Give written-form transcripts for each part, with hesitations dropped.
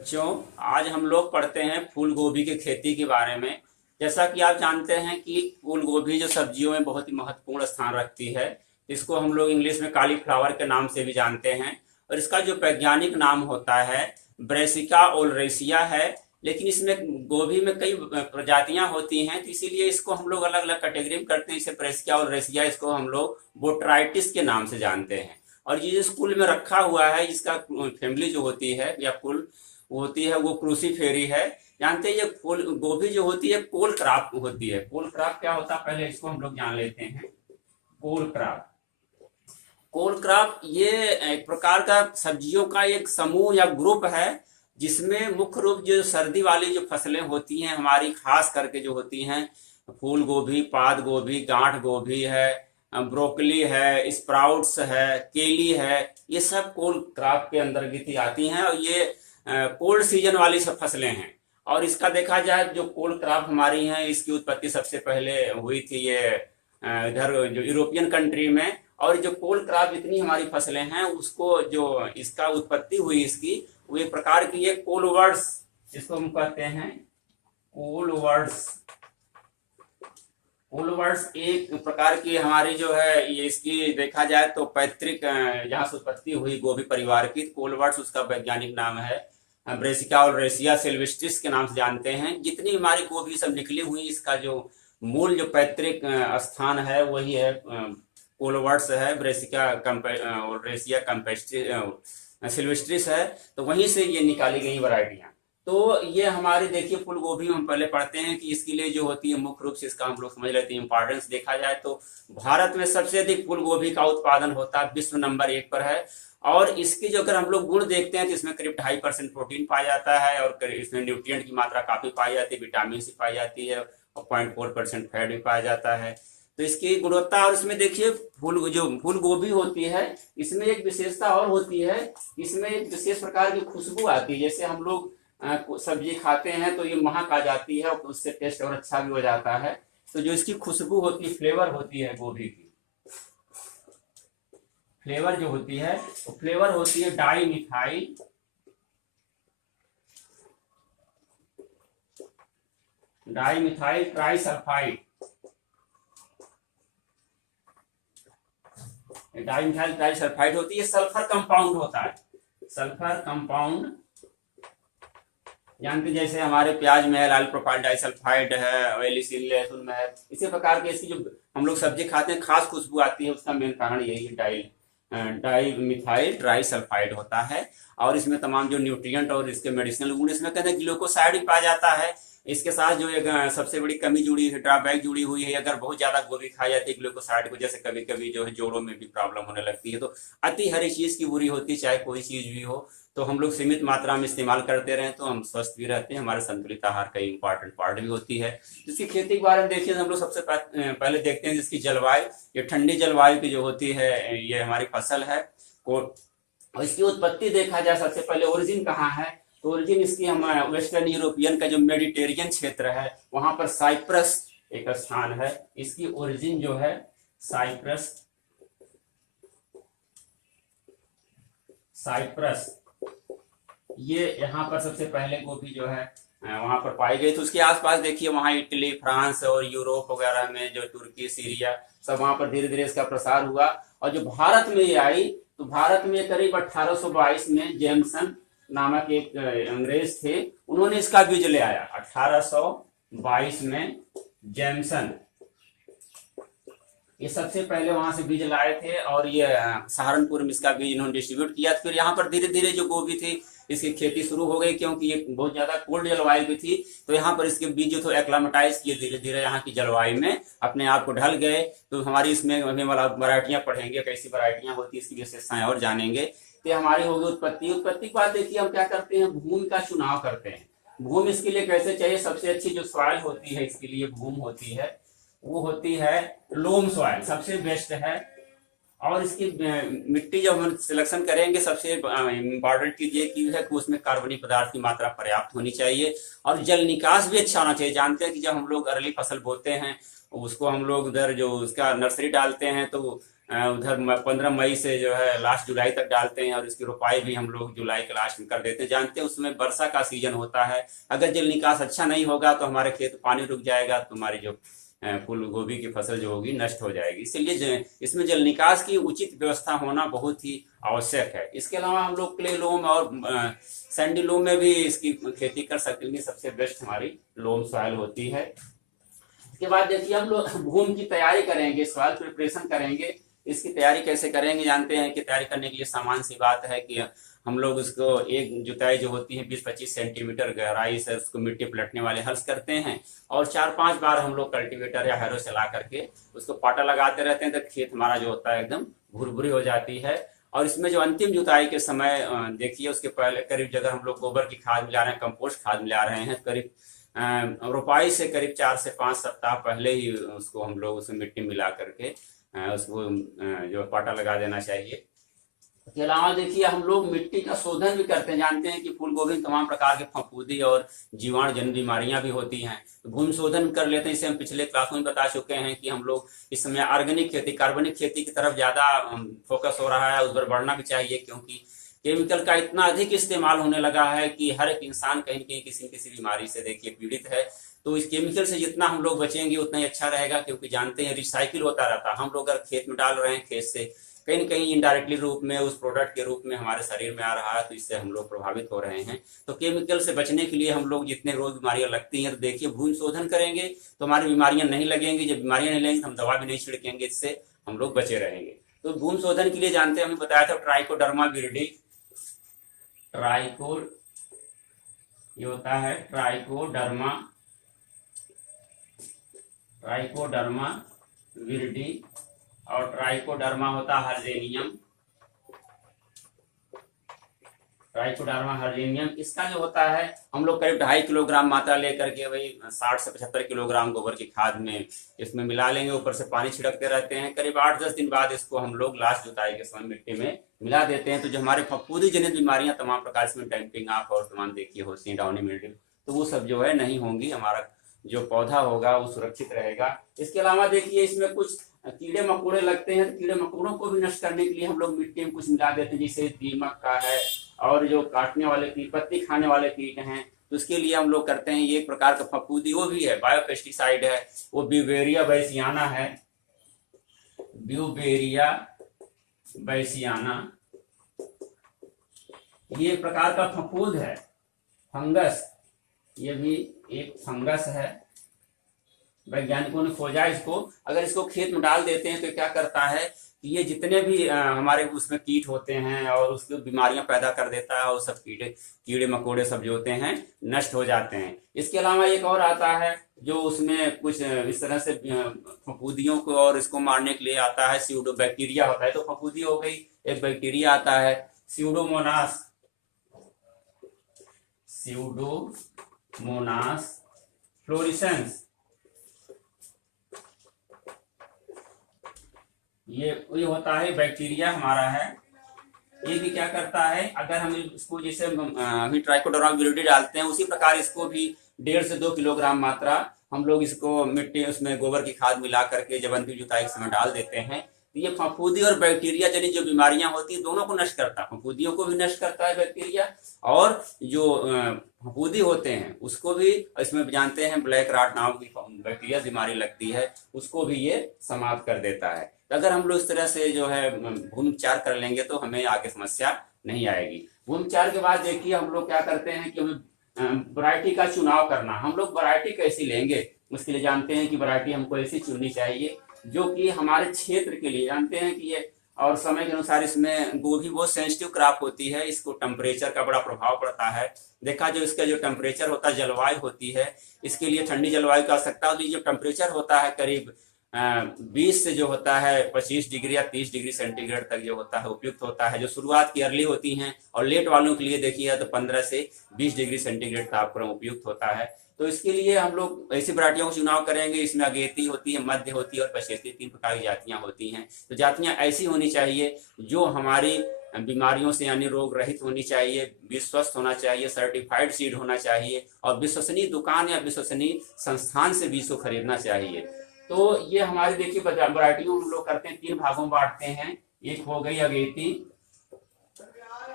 बच्चों, आज हम लोग पढ़ते हैं फूल गोभी की खेती के बारे में। जैसा कि आप जानते हैं कि फूल गोभी जो सब्जियों में बहुत ही महत्वपूर्ण स्थान रखती है। इसको हम लोग इंग्लिश में कालीफ्लावर के नाम से भी जानते हैं। और इसका जो वैज्ञानिक नाम होता है ब्रेसिका ओलरेसिया है। लेकिन इसमें गोभी में कई प्रजातियां होती हैं, तो इसीलिए इसको हम लोग अलग अलग कैटेगरी में करते हैं। इसे ब्रेसिका ओलरेसिया इसको हम लोग बोट्राइटिस के नाम से जानते हैं। और ये जो स्कूल में रखा हुआ है, इसका फैमिली जो होती है या कुल होती है वो क्रूसीफेरी है। जानते हैं ये फूल गोभी जो होती है कोल क्रॉप होती है। कोल क्रॉप क्या होता है पहले इसको हम लोग जान लेते हैं। कोल क्रॉप, कोल क्रॉप ये एक प्रकार का सब्जियों का एक समूह या ग्रुप है, जिसमें मुख्य रूप जो सर्दी वाली जो फसलें होती हैं हमारी, खास करके जो होती हैं फूल गोभी, पात गोभी, गांठ गोभी है, ब्रोकली है, स्प्राउट्स है, केली है, ये सब कोल क्रॉप के अंतर्गत ही आती हैं। और ये कोल्ड सीजन वाली सब फसलें हैं। और इसका देखा जाए जो कोल क्रॉप हमारी हैं, इसकी उत्पत्ति सबसे पहले हुई थी ये इधर जो यूरोपियन कंट्री में। और जो कोल क्रॉप इतनी हमारी फसलें हैं उसको जो इसका उत्पत्ति हुई इसकी, वो एक प्रकार की ये कोलवर्ड्स जिसको हम कहते हैं कोलवर्ड्स। कोलवर्ड्स एक प्रकार की हमारी जो है ये इसकी देखा जाए तो पैतृक जहाँ से उत्पत्ति हुई गोभी परिवार की, कोलवर्ड्स उसका वैज्ञानिक नाम है। ब्रेसिका और रेसिया सिल्वेस्ट्रिस के नाम से जानते हैं। जितनी हमारी गोभी सब निकली हुई, इसका जो मूल जो पैतृक स्थान है वही है कोलवर्ड्स है। ब्रेसिका और रेसिया सिल्वेस्ट्रिस है, तो वहीं से ये निकाली गई वैरायटियां। तो ये हमारे देखिए फूल गोभी हम पहले पढ़ते हैं कि इसके लिए जो होती है मुख्य रूप से इसका हम लोग समझ लेते हैं इंपॉर्टेंस। देखा जाए तो भारत में सबसे अधिक फूल गोभी का उत्पादन होता है, विश्व नंबर 1 पर है। और इसकी जो अगर हम लोग गुण देखते हैं तो इसमें करीब 2.5% प्रोटीन पाया जाता है, और इसमें न्यूट्रिएंट की मात्रा काफी पाई जाती है, विटामिन सी पाई जाती है, और 0.4% फैट भी पाया जाता है। तो इसकी गुणवत्ता, और इसमें देखिए जो फूल गोभी होती है इसमें एक विशेषता और होती है, इसमें एक विशेष प्रकार की खुशबू आती है। जैसे हम लोग सब्जी खाते हैं तो ये महक आ जाती है, और उससे टेस्ट और अच्छा भी हो जाता है। तो जो इसकी खुशबू होती है, फ्लेवर होती है गोभी की, फ्लेवर जो होती है वो फ्लेवर होती है di methyl trisulphide. Dimethyl trisulphide होती है, सल्फर कंपाउंड होता है। सल्फर कंपाउंड जानते जैसे हमारे प्याज में है लाल प्रोपाइल डाइसल्फाइड है, वेलिसिन लहसुन में है। इसी प्रकार के इसकी जो हम लोग सब्जी खाते हैं खास खुशबू आती है, उसका मेन कारण यही डाई मिथाइल ट्राइसल्फाइड होता है। और इसमें तमाम जो न्यूट्रिएंट और इसके मेडिसिनल गुण, इसमें कहते हैं ग्लूकोसाइड भी पाया जाता है। इसके साथ जो एक सबसे बड़ी कमी जुड़ी है, ड्रॉबैक जुड़ी हुई है, अगर बहुत ज्यादा गोभी खाई जाती है ग्लूकोसाइड को, जैसे कभी कभी जो है जोड़ों में भी प्रॉब्लम होने लगती है। तो अति हर चीज की बुरी होती है, चाहे कोई चीज भी हो। तो हम लोग सीमित मात्रा में इस्तेमाल करते रहें तो हम स्वस्थ भी रहते हैं। हमारे संतुलित आहार का इंपॉर्टेंट पार्ट भी होती है। जिसकी खेती के बारे में देखिए हम लोग सबसे पहले देखते हैं जिसकी जलवायु, ये ठंडी जलवायु की जो होती है ये हमारी फसल है। और इसकी उत्पत्ति देखा जाए सबसे पहले ओरिजिन कहाँ है, तो ओरिजिन इसकी हम वेस्टर्न यूरोपियन का जो मेडिटेरियन क्षेत्र है वहां पर साइप्रस एक स्थान है। इसकी ओरिजिन जो है साइप्रस ये यहाँ पर सबसे पहले गोभी जो है वहां पर पाई गई। तो उसके आसपास देखिए वहां इटली, फ्रांस और यूरोप वगैरह में जो तुर्की, सीरिया, सब वहां पर धीरे धीरे इसका प्रसार हुआ। और जो भारत में ये आई तो भारत में करीब 1822 में जेमसन नामक एक अंग्रेज थे, उन्होंने इसका बीज ले आया। 1822 में जेमसन ये सबसे पहले वहां से बीज लाए थे, और ये सहारनपुर में इसका बीज इन्होंने डिस्ट्रीब्यूट किया। फिर यहाँ पर धीरे धीरे जो गोभी थी इसकी खेती शुरू हो गई, क्योंकि ये बहुत ज्यादा कोल्ड जलवायु की थी। तो यहाँ पर इसके बीज जो थे एक्लामेटाइज किए, धीरे धीरे यहाँ की जलवायु में अपने आप को ढल गए। तो हमारी इसमें अभी वाला वैरायटियां पढ़ेंगे, कैसी वैरायटियां होती है, इसकी विशेषताएं और जानेंगे। तो हमारी होगी उत्पत्ति के बाद देखिए हम क्या करते हैं, भूमि का चुनाव करते हैं। भूमि इसके लिए कैसे चाहिए, सबसे अच्छी जो सॉइल होती है इसके लिए भूमि होती है वो होती है लोम सॉइल, सबसे बेस्ट है। और इसकी मिट्टी जब हम सिलेक्शन करेंगे सबसे इम्पोर्टेंट चीज ये की है कि उसमें कार्बनिक पदार्थ की मात्रा पर्याप्त होनी चाहिए, और जल निकास भी अच्छा होना चाहिए। जानते हैं कि जब हम लोग अरली फसल बोते हैं उसको हम लोग उधर जो उसका नर्सरी डालते हैं तो उधर 15 मई से जो है लास्ट जुलाई तक डालते हैं, और इसकी रोपाई भी हम लोग जुलाई के लास्ट में कर देते हैं। जानते हैं उसमें वर्षा का सीजन होता है, अगर जल निकास अच्छा नहीं होगा तो हमारे खेत पानी रुक जाएगा, तो हमारी जो फूल गोभी की फसल जो होगी नष्ट हो जाएगी। इसलिए इसमें जल निकास की उचित व्यवस्था होना बहुत ही आवश्यक है। इसके अलावा हम लोग क्ले लोम और सैंडी लोम में भी इसकी खेती कर सकते हैं। सबसे बेस्ट हमारी लोम सॉइल होती है। इसके बाद देखिए हम लोग भूमि की तैयारी करेंगे, सॉइल प्रिपरेशन करेंगे। इसकी तैयारी कैसे करेंगे, जानते हैं कि तैयारी करने के लिए सामान्य सी बात है कि हम लोग उसको एक जुताई जो होती है 20-25 सेंटीमीटर गहराई से उसको मिट्टी पलटने वाले हल्स करते हैं, और 4-5 बार हम लोग कल्टीवेटर या हैरो चला करके उसको पाटा लगाते रहते हैं, तो खेत हमारा जो होता है एकदम भुरभुरी हो जाती है। और इसमें जो अंतिम जुताई के समय देखिए उसके पहले करीब जगह हम लोग गोबर की खाद मिला रहे हैं, कंपोस्ट खाद मिला रहे हैं, करीब रोपाई से करीब 4 से 5 सप्ताह पहले ही उसको हम लोग उसमें मिट्टी मिला करके उसको जो पाटा लगा देना चाहिए। इसके अलावा देखिए हम लोग मिट्टी का शोधन भी करते हैं। जानते हैं कि फूल गोभी में तमाम प्रकार के फफूंदी और जीवाणु जन्य बीमारियां भी होती हैं, तो भूमि शोधन कर लेते हैं। इसे हम पिछले क्लास में बता चुके हैं कि हम लोग इस समय ऑर्गेनिक खेती, कार्बनिक खेती की तरफ ज्यादा फोकस हो रहा है, उस पर बढ़ना भी चाहिए, क्योंकि केमिकल का इतना अधिक इस्तेमाल होने लगा है कि हर एक इंसान कहीं न कहीं किसी न किसी बीमारी से देखिए पीड़ित है। तो इस केमिकल से जितना हम लोग बचेंगे उतना ही अच्छा रहेगा, क्योंकि जानते हैं रिसाइकिल होता रहता है। हम लोग अगर खेत में डाल रहे हैं, खेत से कहीं न कहीं इनडायरेक्टली रूप में उस प्रोडक्ट के रूप में हमारे शरीर में आ रहा है, तो इससे हम लोग प्रभावित हो रहे हैं। तो केमिकल से बचने के लिए हम लोग जितने रोग बीमारियां लगती हैं, तो देखिए भूमि शोधन करेंगे तो हमारी बीमारियां नहीं लगेंगी। जब बीमारियां नहीं लगेंगी तो हम दवा भी नहीं छिड़केंगे, इससे हम लोग बचे रहेंगे। तो भूमि शोधन के लिए जानते हैं, हमें बताया था ट्राइकोडर्मा विरिडी, ट्राइको ये होता है ट्राइकोडर्मा विरिडी, और ट्राइकोडर्मा होता है हर्जेनियम। इसका जो होता है हम लोग करीब 2.5 किलोग्राम मात्रा लेकर के वही 60 से 75 किलोग्राम गोबर की खाद में इसमें मिला लेंगे, ऊपर से पानी छिड़कते रहते हैं। करीब 8-10 दिन बाद इसको हम लोग लास्ट जुताई के समय मिट्टी में मिला देते हैं। तो जो हमारे फफूंदी जनित बीमारियां तमाम प्रकार से डैम्पिंग ऑफ और तमाम देखिए होती है, डाउनी मिल्ड्यू, तो वो सब जो है नहीं होंगी, हमारा जो पौधा होगा वो सुरक्षित रहेगा। इसके अलावा देखिए इसमें कुछ कीड़े मकोड़े लगते हैं, तो कीड़े मकोड़ों को भी नष्ट करने के लिए हम लोग मिट्टी में कुछ मिला देते हैं, जैसे दीमक का है और जो काटने वाले कीट, पत्ती खाने वाले कीट हैं, तो उसके लिए हम लोग करते हैं। ये एक प्रकार का फफूंदी वो भी है, बायोपेस्टिसाइड है, वो ब्यूवेरिया बैसियाना है, ब्यूवेरिया बैसियाना, ये एक प्रकार का फफूंद है, फंगस, ये भी एक फंगस है। वैज्ञानिकों ने खोजा इसको। अगर इसको खेत में डाल देते हैं तो क्या करता है कि ये जितने भी हमारे उसमें कीट होते हैं और उसको बीमारियां पैदा कर देता है, और सब कीड़े मकोड़े सब जो होते हैं नष्ट हो जाते हैं। इसके अलावा एक और आता है जो उसमें कुछ इस तरह से फफूंदियों को और इसको मारने के लिए आता है, स्यूडो बैक्टीरिया होता है। तो फफूंदी हो गई, एक बैक्टीरिया आता है स्यूडोमोनास फ्लोरिसेंस, ये होता है बैक्टीरिया हमारा है। ये भी क्या करता है, अगर हम इसको जैसे अभी ट्राइकोडर्मा विरिडी डालते हैं, उसी प्रकार इसको भी 1.5 से 2 किलोग्राम मात्रा हम लोग इसको मिट्टी उसमें गोबर की खाद मिला करके जब अंतिम जुताई के समय डाल देते हैं, तो ये फफूंदी और बैक्टीरिया जनित जो बीमारियां होती है दोनों को नष्ट करता है। फफूंदियों को भी नष्ट करता है बैक्टीरिया, और जो फफूंदी होते हैं उसको भी, इसमें जानते हैं ब्लैक राट नाम की बैक्टीरिया बीमारी लगती है, उसको भी ये समाप्त कर देता है। अगर हम लोग इस तरह से जो है भूमि उपचार कर लेंगे तो हमें आगे समस्या नहीं आएगी। भूमि उपचार के बाद देखिए हम लोग क्या करते हैं कि हमें वैरायटी का चुनाव करना। हम लोग वैरायटी कैसी लेंगे, उसके लिए जानते हैं कि वैरायटी हमको ऐसी चुननी चाहिए जो कि हमारे क्षेत्र के लिए, जानते हैं कि ये और समय के अनुसार इसमें गोभी बहुत सेंसिटिव क्रॉप होती है, इसको टेम्परेचर का बड़ा प्रभाव पड़ता है। देखा जो इसका जो टेम्परेचर होता है, जलवायु होती है, इसके लिए ठंडी जलवायु की आवश्यकता होती है। जो टेम्परेचर होता है करीब 20 से जो होता है 25 डिग्री या 30 डिग्री सेंटीग्रेड तक जो होता है उपयुक्त होता है। जो शुरुआत की अर्ली होती हैं और लेट वालों के लिए देखिए तो 15 से 20 डिग्री सेंटीग्रेड तापक्रम उपयुक्त होता है। तो इसके लिए हम लोग ऐसी वैरायटियों का चुनाव करेंगे। इसमें अगेती होती है, मध्य होती है और पछेती, 3 प्रकार की जातियां होती हैं। तो जातियां ऐसी होनी चाहिए जो हमारी बीमारियों से यानी रोग रहित होनी चाहिए, विश्वस्त होना चाहिए, सर्टिफाइड सीड होना चाहिए, और विश्वसनीय दुकान या विश्वसनीय संस्थान से बीज को खरीदना चाहिए। तो ये हमारी देखिए वैरायटियों हम लोग करते हैं, 3 भागों में बांटते हैं। एक हो गई अगेती,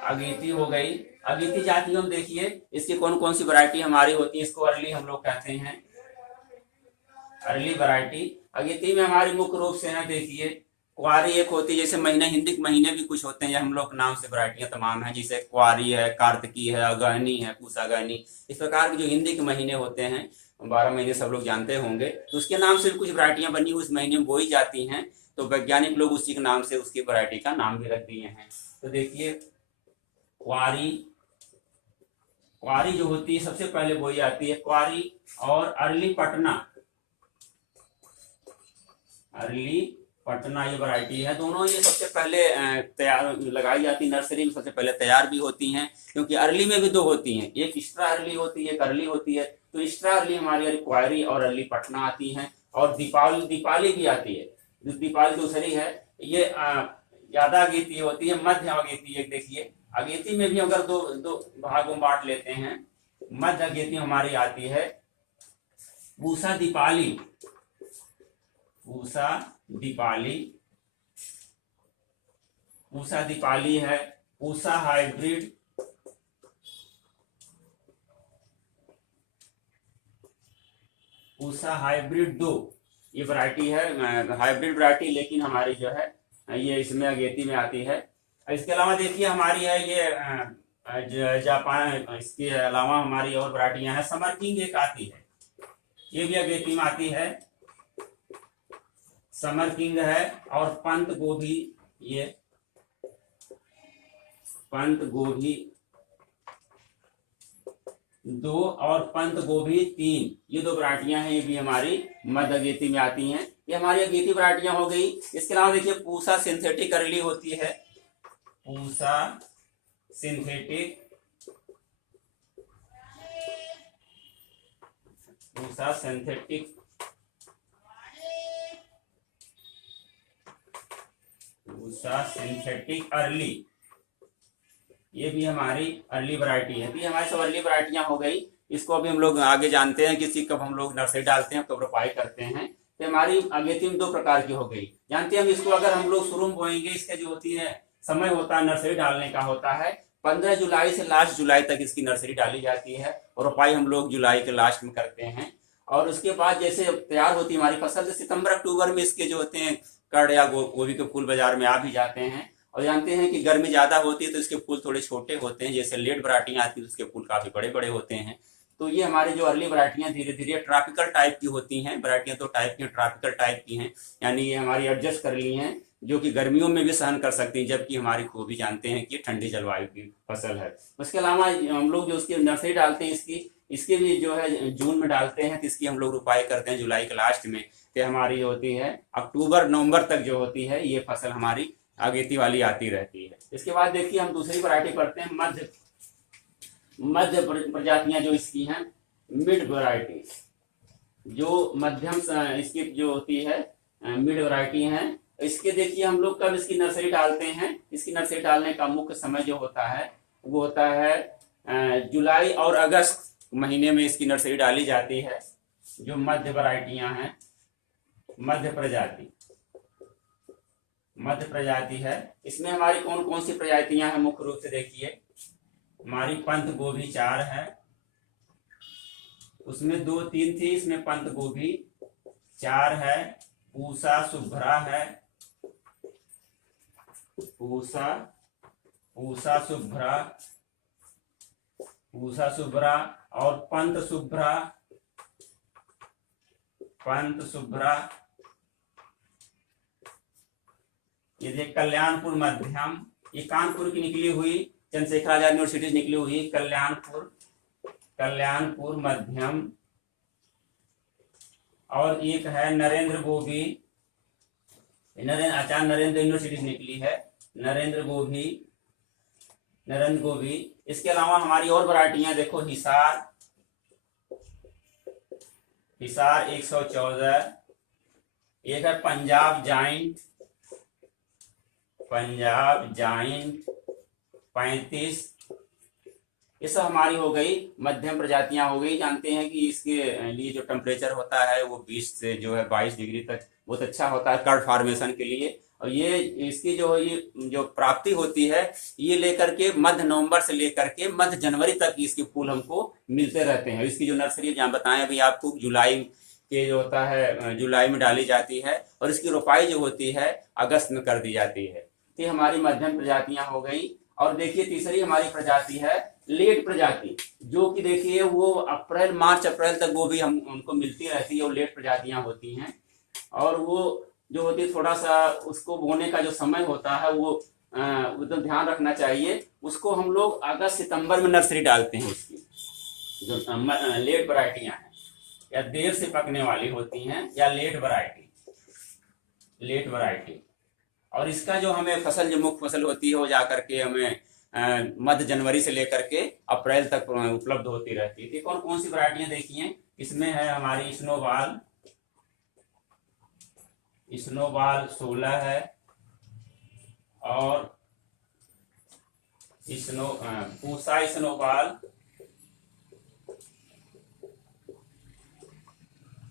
अगेती हो गई। अगेती जातियों में देखिए इसकी कौन कौन सी वैरायटी हमारी होती है, इसको अर्ली हम लोग कहते हैं, अर्ली वैरायटी। अगेती में हमारी मुख्य रूप से है देखिए क्वारी एक होती है, जैसे महीने हिंदी के महीने भी कुछ होते हैं, ये हम लोग नाम से वैरायटियां तमाम हैं, जैसे क्वारी है, कार्तिकी है, अगहनी है, पूषागहनी। इस प्रकार के जो हिंदी के महीने होते हैं, 12 महीने सब लोग जानते होंगे, तो उसके नाम से भी कुछ वैरायटियां बनी उस महीने में बोई जाती हैं। तो वैज्ञानिक लोग उसी के नाम से उसकी वैरायटी का नाम भी रख दिए हैं। तो देखिए क्वारी, क्वारी जो होती है सबसे पहले बोई जाती है क्वारी। और अर्ली पटना, अर्ली पटना ये वैरायटी है। दोनों ये सबसे पहले तैयार लगाई जाती, नर्सरी में सबसे पहले तैयार भी होती हैं, क्योंकि अर्ली में भी 2 होती हैं, एक एक्स्ट्रा अर्ली होती है, एक अर्ली होती है। तो एक्स्ट्रा अर्ली हमारी क्वारी और अर्ली पटना आती हैं। और दीपावली, दीपाली भी आती है, दीपावली दूसरी है। ये ज्यादा अगेती होती है, मध्य अगेती। एक देखिए अगेती में भी अगर दो भागों में बांट लेते हैं, मध्य अगेती हमारी आती है पूषा दीपाली, पूषा दीपाली, पूषा दीपाली है। पूषा हाइब्रिड, पूषा हाइब्रिड 2 ये वैरायटी है, हाइब्रिड वैरायटी, लेकिन हमारी जो है ये इसमें अगेती में आती है। इसके अलावा देखिए हमारी है ये जापान, इसके अलावा हमारी और वैरायटियां हैं। समर किंग एक आती है, ये भी अगेती में आती है, समर किंग है। और पंत गोभी, ये पंत गोभी 2 और पंत गोभी 3, ये 2 वैरायटियां हैं, ये भी हमारी मध्य अगेती में आती हैं। ये हमारी अगेती वैरायटियां हो गई। इसके अलावा देखिए पूषा सिंथेटिक अर्ली होती है, पूषा सिंथेटिक, पूषा सिंथेटिक, पूषा सिंथेटिक अर्ली, ये भी हमारी अर्ली वैरायटी है। तो ये हमारी सब अर्ली वैरायटियां हो गई। इसको अभी हम लोग आगे जानते हैं कि कब हम लोग नर्सरी डालते हैं, कब रोपाई करते हैं। तो हमारी अगेती में 2 प्रकार की हो गई, जानते हैं हम। इसको अगर हम लोग शुरू में बोएंगे, इसका जो होती है समय होता है नर्सरी डालने का होता है 15 जुलाई से लास्ट जुलाई तक इसकी नर्सरी डाली जाती है, और रोपाई हम लोग जुलाई के लास्ट में करते हैं। और उसके बाद जैसे तैयार होती है हमारी फसल, सितंबर अक्टूबर में इसके जो होते हैं कड़ या गोभी के फूल बाजार में आ भी जाते हैं। और जानते हैं कि गर्मी ज्यादा होती है तो इसके फूल थोड़े छोटे होते हैं, जैसे लेट वैरायटियां आती है उसके फूल काफी बड़े बड़े होते हैं। तो ये हमारे जो अर्ली वैरायटियां धीरे धीरे ट्रॉपिकल टाइप की होती हैं, वैरायटियां तो टाइप की ट्रॉपिकल टाइप की हैं, यानी ये हमारी एडजस्ट कर ली हैं, जो कि गर्मियों में भी सहन कर सकती हैं, जबकि हमारी गोभी जानते हैं कि ठंडी जलवायु की फसल है। उसके अलावा हम लोग जो उसकी नर्सरी डालते हैं, इसकी भी जो है जून में डालते हैं, तो इसकी हम लोग रोपाई करते हैं जुलाई के लास्ट में। तो हमारी होती है अक्टूबर नवंबर तक जो होती है ये फसल हमारी अगेती वाली आती रहती है। इसके बाद देखिए हम दूसरी वैरायटी पढ़ते हैं, मध्य, मध्य प्रजातियां जो इसकी हैं, मिड वैरायटी, जो मध्यम इसकी जो होती है मिड वैरायटी है। इसके देखिए हम लोग कब इसकी नर्सरी डालते हैं, इसकी नर्सरी डालने का मुख्य समय जो होता है वो होता है जुलाई और अगस्त महीने में इसकी नर्सरी डाली जाती है। जो मध्य वैरायटियां हैं, मध्य प्रजाति, मध्य प्रजाति है, इसमें हमारी कौन कौन सी प्रजातियां हैं मुख्य रूप से देखिए, हमारी पंत गोभी 4 है, उसमें 2-3 थी, इसमें पंत गोभी 4 है। पूषा शुभ्रा है, पूषा, पूषा शुभ्रा, पूषा शुभ्रा और पंत शुभ्रा, पंत शुभ्रा। ये देख कल्याणपुर मध्यम, ये कानपुर की निकली हुई, चंद्रशेखर आजाद यूनिवर्सिटी निकली हुई कल्याणपुर, कल्याणपुर मध्यम। और एक है नरेंद्र गोभी, आचार्य नरेंद्र यूनिवर्सिटी से निकली है, नरेंद्र गोभी, नरेंद्र गोभी। इसके अलावा हमारी और वैरायटियां देखो, हिसार, हिसार 114, एक है पंजाब जाइंट, पंजाब जाइंट 35। ये सब हमारी हो गई मध्यम प्रजातियां हो गई। जानते हैं कि इसके लिए जो टेम्परेचर होता है वो 20 से जो है 22 डिग्री तक बहुत अच्छा होता है कर्ड फॉर्मेशन के लिए। और ये इसकी ये जो प्राप्ति होती है ये लेकर के मध्य नवंबर से लेकर के मध्य जनवरी तक इसके फूल हमको मिलते रहते हैं। इसकी जो नर्सरी जहाँ बताएं अभी आपको जुलाई के जो होता है जुलाई में डाली जाती है और इसकी रोपाई जो होती है अगस्त में कर दी जाती है। तो ये हमारी मध्यम प्रजातियां हो गई। और देखिए तीसरी हमारी प्रजाति है लेट प्रजाति, जो कि देखिए वो अप्रैल मार्च अप्रैल तक वो भी हम उनको मिलती रहती है। वो लेट प्रजातियां होती हैं और वो जो होती है थोड़ा सा उसको बोने का जो समय होता है वो तो ध्यान रखना चाहिए। उसको हम लोग अगस्त सितंबर में नर्सरी डालते हैं। उसकी जो लेट वराइटियां हैं या देर से पकने वाली होती हैं या लेट वराइटी। और इसका जो हमें फसल जो मुख्य फसल होती है वो जा करके हमें मध्य जनवरी से लेकर के अप्रैल तक उपलब्ध होती रहती है। कौन कौन सी वराइटियां देखिए, इसमें है हमारी स्नोबॉल 16 है और पूसा स्नोबॉल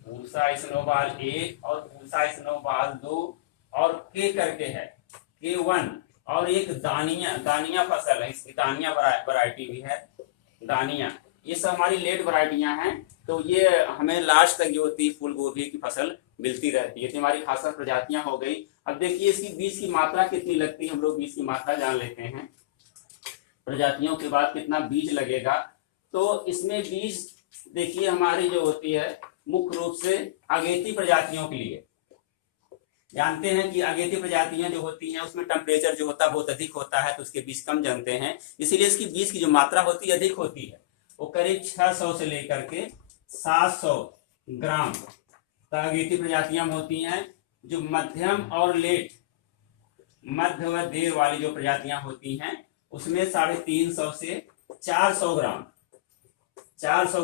पूसा 1 और पूसा स्नोबॉल 2 और के करके है K1 और एक दानिया फसल है। इसकी दानिया वराइटी भी है दानिया। ये सब हमारी लेट वराइटियां हैं। तो ये हमें लास्ट तक जो होती है फूल गोभी की फसल मिलती रहती है। तो हमारी खासा प्रजातियां हो गई। अब देखिए इसकी बीज की मात्रा कितनी लगती है, हम लोग बीज की मात्रा जान लेते हैं। प्रजातियों के बाद कितना बीज लगेगा, तो इसमें बीज देखिए हमारी जो होती है मुख्य रूप से अगेती प्रजातियों के लिए। जानते हैं कि अगेती प्रजातियां जो होती हैं उसमें टेम्परेचर जो होता है बहुत अधिक होता है, तो उसके बीज कम जमते हैं, इसीलिए इसकी बीज की जो मात्रा होती है अधिक होती है। वो करीब 600 से लेकर के 700 ग्राम तक अगेती प्रजातियां होती हैं। जो मध्यम और लेट मध्य व देर वाली जो प्रजातियां होती हैं उसमें 350 से 400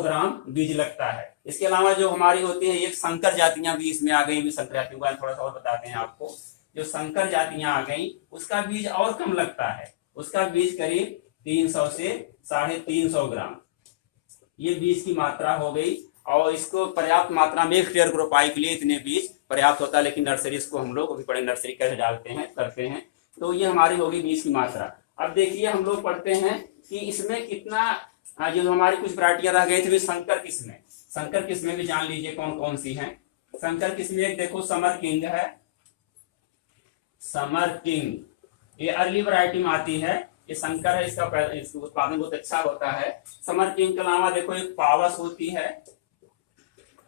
ग्राम बीज लगता है। इसके अलावा जो हमारी होती है एक संकर जातियां भी इसमें आ गई। भी संकर जातियों का थोड़ा सा और बताते हैं आपको। जो संकर जातियां आ गई उसका बीज और कम लगता है, उसका बीज करीब 300 से 350 ग्राम ये बीज की मात्रा हो गई। और इसको पर्याप्त मात्रा में हेक्टेयर की रोपाई के लिए इतने बीज पर्याप्त होता है, लेकिन नर्सरी इसको हम लोग अभी बड़े नर्सरी कैसे डालते हैं करते हैं। तो ये हमारी होगी बीज की मात्रा। अब देखिए हम लोग पढ़ते हैं कि इसमें कितना जो हमारी कुछ वैरायटियां रह गई थी संकर किस्में भी जान लीजिए कौन कौन सी हैं। संकर किस्में एक देखो समर किंग है, ये अर्ली वैरायटी में आती है। ये संकर है, इसका उत्पादन बहुत अच्छा होता है। समर किंग के अलावा देखो एक पावस होती है,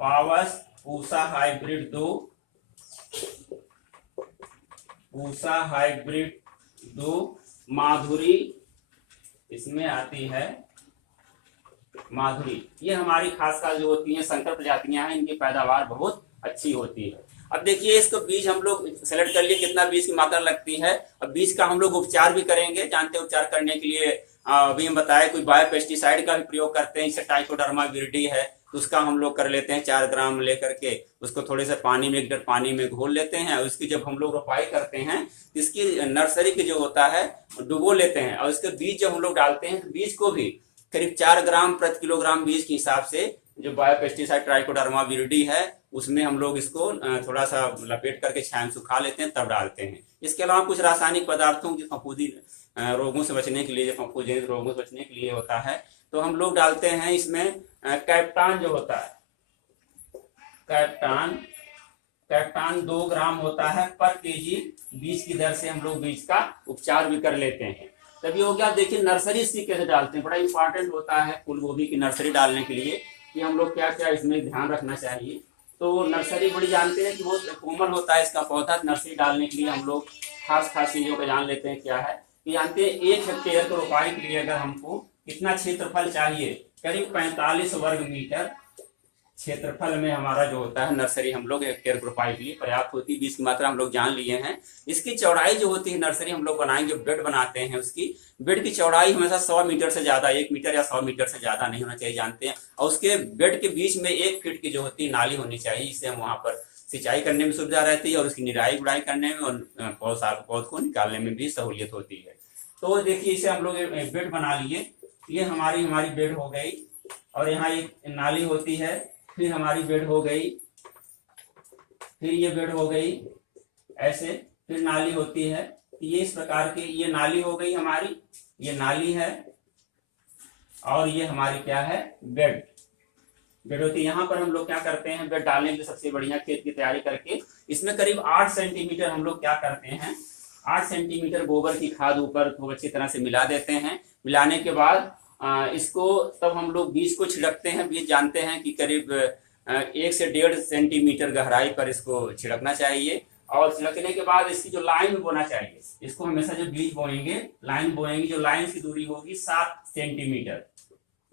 पावस पूसा हाइब्रिड 2 माधुरी इसमें आती है माधुरी। ये हमारी खासकर जो होती हैं संकर प्रजातियां हैं, इनकी पैदावार बहुत अच्छी होती है। अब देखिए इसको बीज हम लोग सेलेक्ट कर लिए कितना बीज की मात्रा लगती है। अब बीज का हम लोग उपचार भी करेंगे। जानते हैं उपचार करने के लिए अभी हम बताए कोई बायो पेस्टिसाइड का भी प्रयोग करते हैं। इससे ट्राइकोडर्मा विरिडी है तो उसका हम लोग कर लेते हैं 4 ग्राम लेकर के उसको थोड़े से पानी में 1 लीटर पानी में घोल लेते हैं। और उसकी जब हम लोग रोपाई करते हैं इसकी नर्सरी की जो होता है डुबो लेते हैं और इसके बीज जब हम लोग डालते हैं तो बीज को भी करीब 4 ग्राम प्रति किलोग्राम बीज के हिसाब से जो बायो पेस्टिसाइड ट्राइकोडर्मा विरिडी है उसमें हम लोग इसको थोड़ा सा लपेट करके छाया में सुखा लेते हैं तब डालते हैं। इसके अलावा कुछ रासायनिक पदार्थों की फफूंदी रोगों से बचने के लिए, फफूंदी रोगों से बचने के लिए होता है तो हम लोग डालते हैं इसमें कैप्टान जो होता है, कैप्टान 2 ग्राम होता है पर केजी बीज की दर से हम लोग बीज का उपचार भी कर लेते हैं। तभी हो गया। देखिए नर्सरी इसकी कैसे डालते हैं, बड़ा इंपॉर्टेंट होता है फूल गोभी की नर्सरी डालने के लिए कि हम लोग क्या क्या इसमें ध्यान रखना चाहिए। तो नर्सरी बड़ी जानते हैं कि बहुत कोमल होता है इसका पौधा। नर्सरी डालने के लिए हम लोग खास चीजों को जान लेते हैं। क्या है कि जानते हैं 1 हेक्टेयर की रोपाई के लिए अगर हमको कितना क्षेत्रफल चाहिए, करीब 45 वर्ग मीटर क्षेत्रफल में हमारा जो होता है नर्सरी हम लोग हेक्टेयर की रोपाई के लिए पर्याप्त होती है। बीज की मात्रा हम लोग जान लिए हैं। इसकी चौड़ाई जो होती है नर्सरी हम लोग बनाएंगे, बेड बनाते हैं, उसकी बेड की चौड़ाई हमेशा 100 मीटर से ज्यादा, 1 मीटर या 100 मीटर से ज्यादा नहीं होना चाहिए जानते हैं। और उसके बेड के बीच में 1 फीट की जो होती है नाली होनी चाहिए, इससे हम वहां पर सिंचाई करने में सुविधा रहती है और उसकी निराई गुड़ाई करने में और पौध को निकालने में भी सहूलियत होती है। तो देखिए इसे हम लोग बेड बना लिए ये हमारी हमारी बेड हो गई, और यहाँ एक नाली होती है, फिर हमारी बेड हो गई, फिर ये बेड हो गई ऐसे, फिर नाली होती है। ये इस प्रकार के, ये नाली हो गई हमारी, ये नाली है, और ये हमारी क्या है, बेड बेड होती है। यहाँ पर हम लोग क्या करते हैं, बेड डालने के लिए सबसे बढ़िया खेत की तैयारी करके इसमें करीब 8 सेंटीमीटर हम लोग क्या करते हैं, 8 सेंटीमीटर गोबर की खाद ऊपर खूब अच्छी तरह से मिला देते हैं। मिलाने के बाद इसको तब हम लोग बीज को छिड़कते हैं। बीज जानते हैं कि करीब 1 से 1.5 सेंटीमीटर गहराई पर इसको छिड़कना चाहिए, और छिड़कने के बाद इसकी जो लाइन बोना चाहिए, इसको हमेशा जो बीज बोएंगे, लाइन बोएंगे, जो लाइन की दूरी होगी 7 सेंटीमीटर,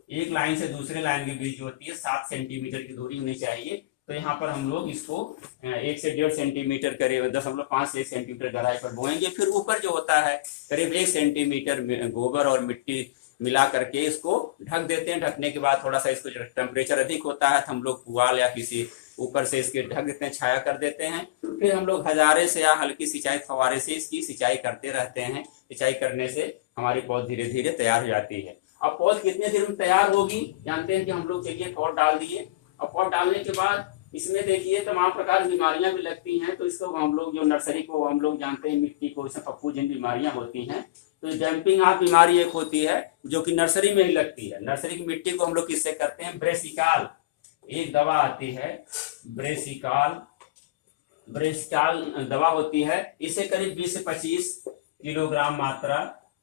एक लाइन से दूसरे लाइन के बीच जो होती है 7 सेंटीमीटर की दूरी होनी चाहिए। तो यहाँ पर हम लोग इसको 1 से 1.5 सेंटीमीटर करीब 0.5 से 1 सेंटीमीटर गहराई पर बोएंगे। फिर ऊपर जो होता है करीब 1 सेंटीमीटर गोबर और मिट्टी मिला करके इसको ढक देते हैं। ढकने के बाद थोड़ा सा इसको टेम्परेचर अधिक होता है तो हम लोग पुआल या किसी ऊपर से इसके ढक देते हैं, छाया कर देते हैं। फिर हम लोग हजारे से या हल्की सिंचाई फव्वारे से इसकी सिंचाई करते रहते हैं। सिंचाई करने से हमारी पौध धीरे धीरे तैयार हो जाती है। अब पौध कितने दिन में तैयार होगी, जानते हैं कि हम लोग चलिए पौध डाल दिए। अब पौध डालने के बाद इसमें देखिए तमाम प्रकार की बीमारियां भी लगती हैं, तो इसको हम लोग जो नर्सरी को हम लोग जानते हैं, मिट्टी को, इसमें फफूंदी बीमारियां होती हैं। तो डैम्पिंग ऑफ बीमारी एक होती है जो कि नर्सरी में ही लगती है। नर्सरी की मिट्टी को हम लोग किससे करते हैं, ब्रेसिकाल, एक दवा आती है ब्रेसिकाल, ब्रेसिकाल दवा होती है। इसे करीब 20 से 25 किलोग्राम मात्रा,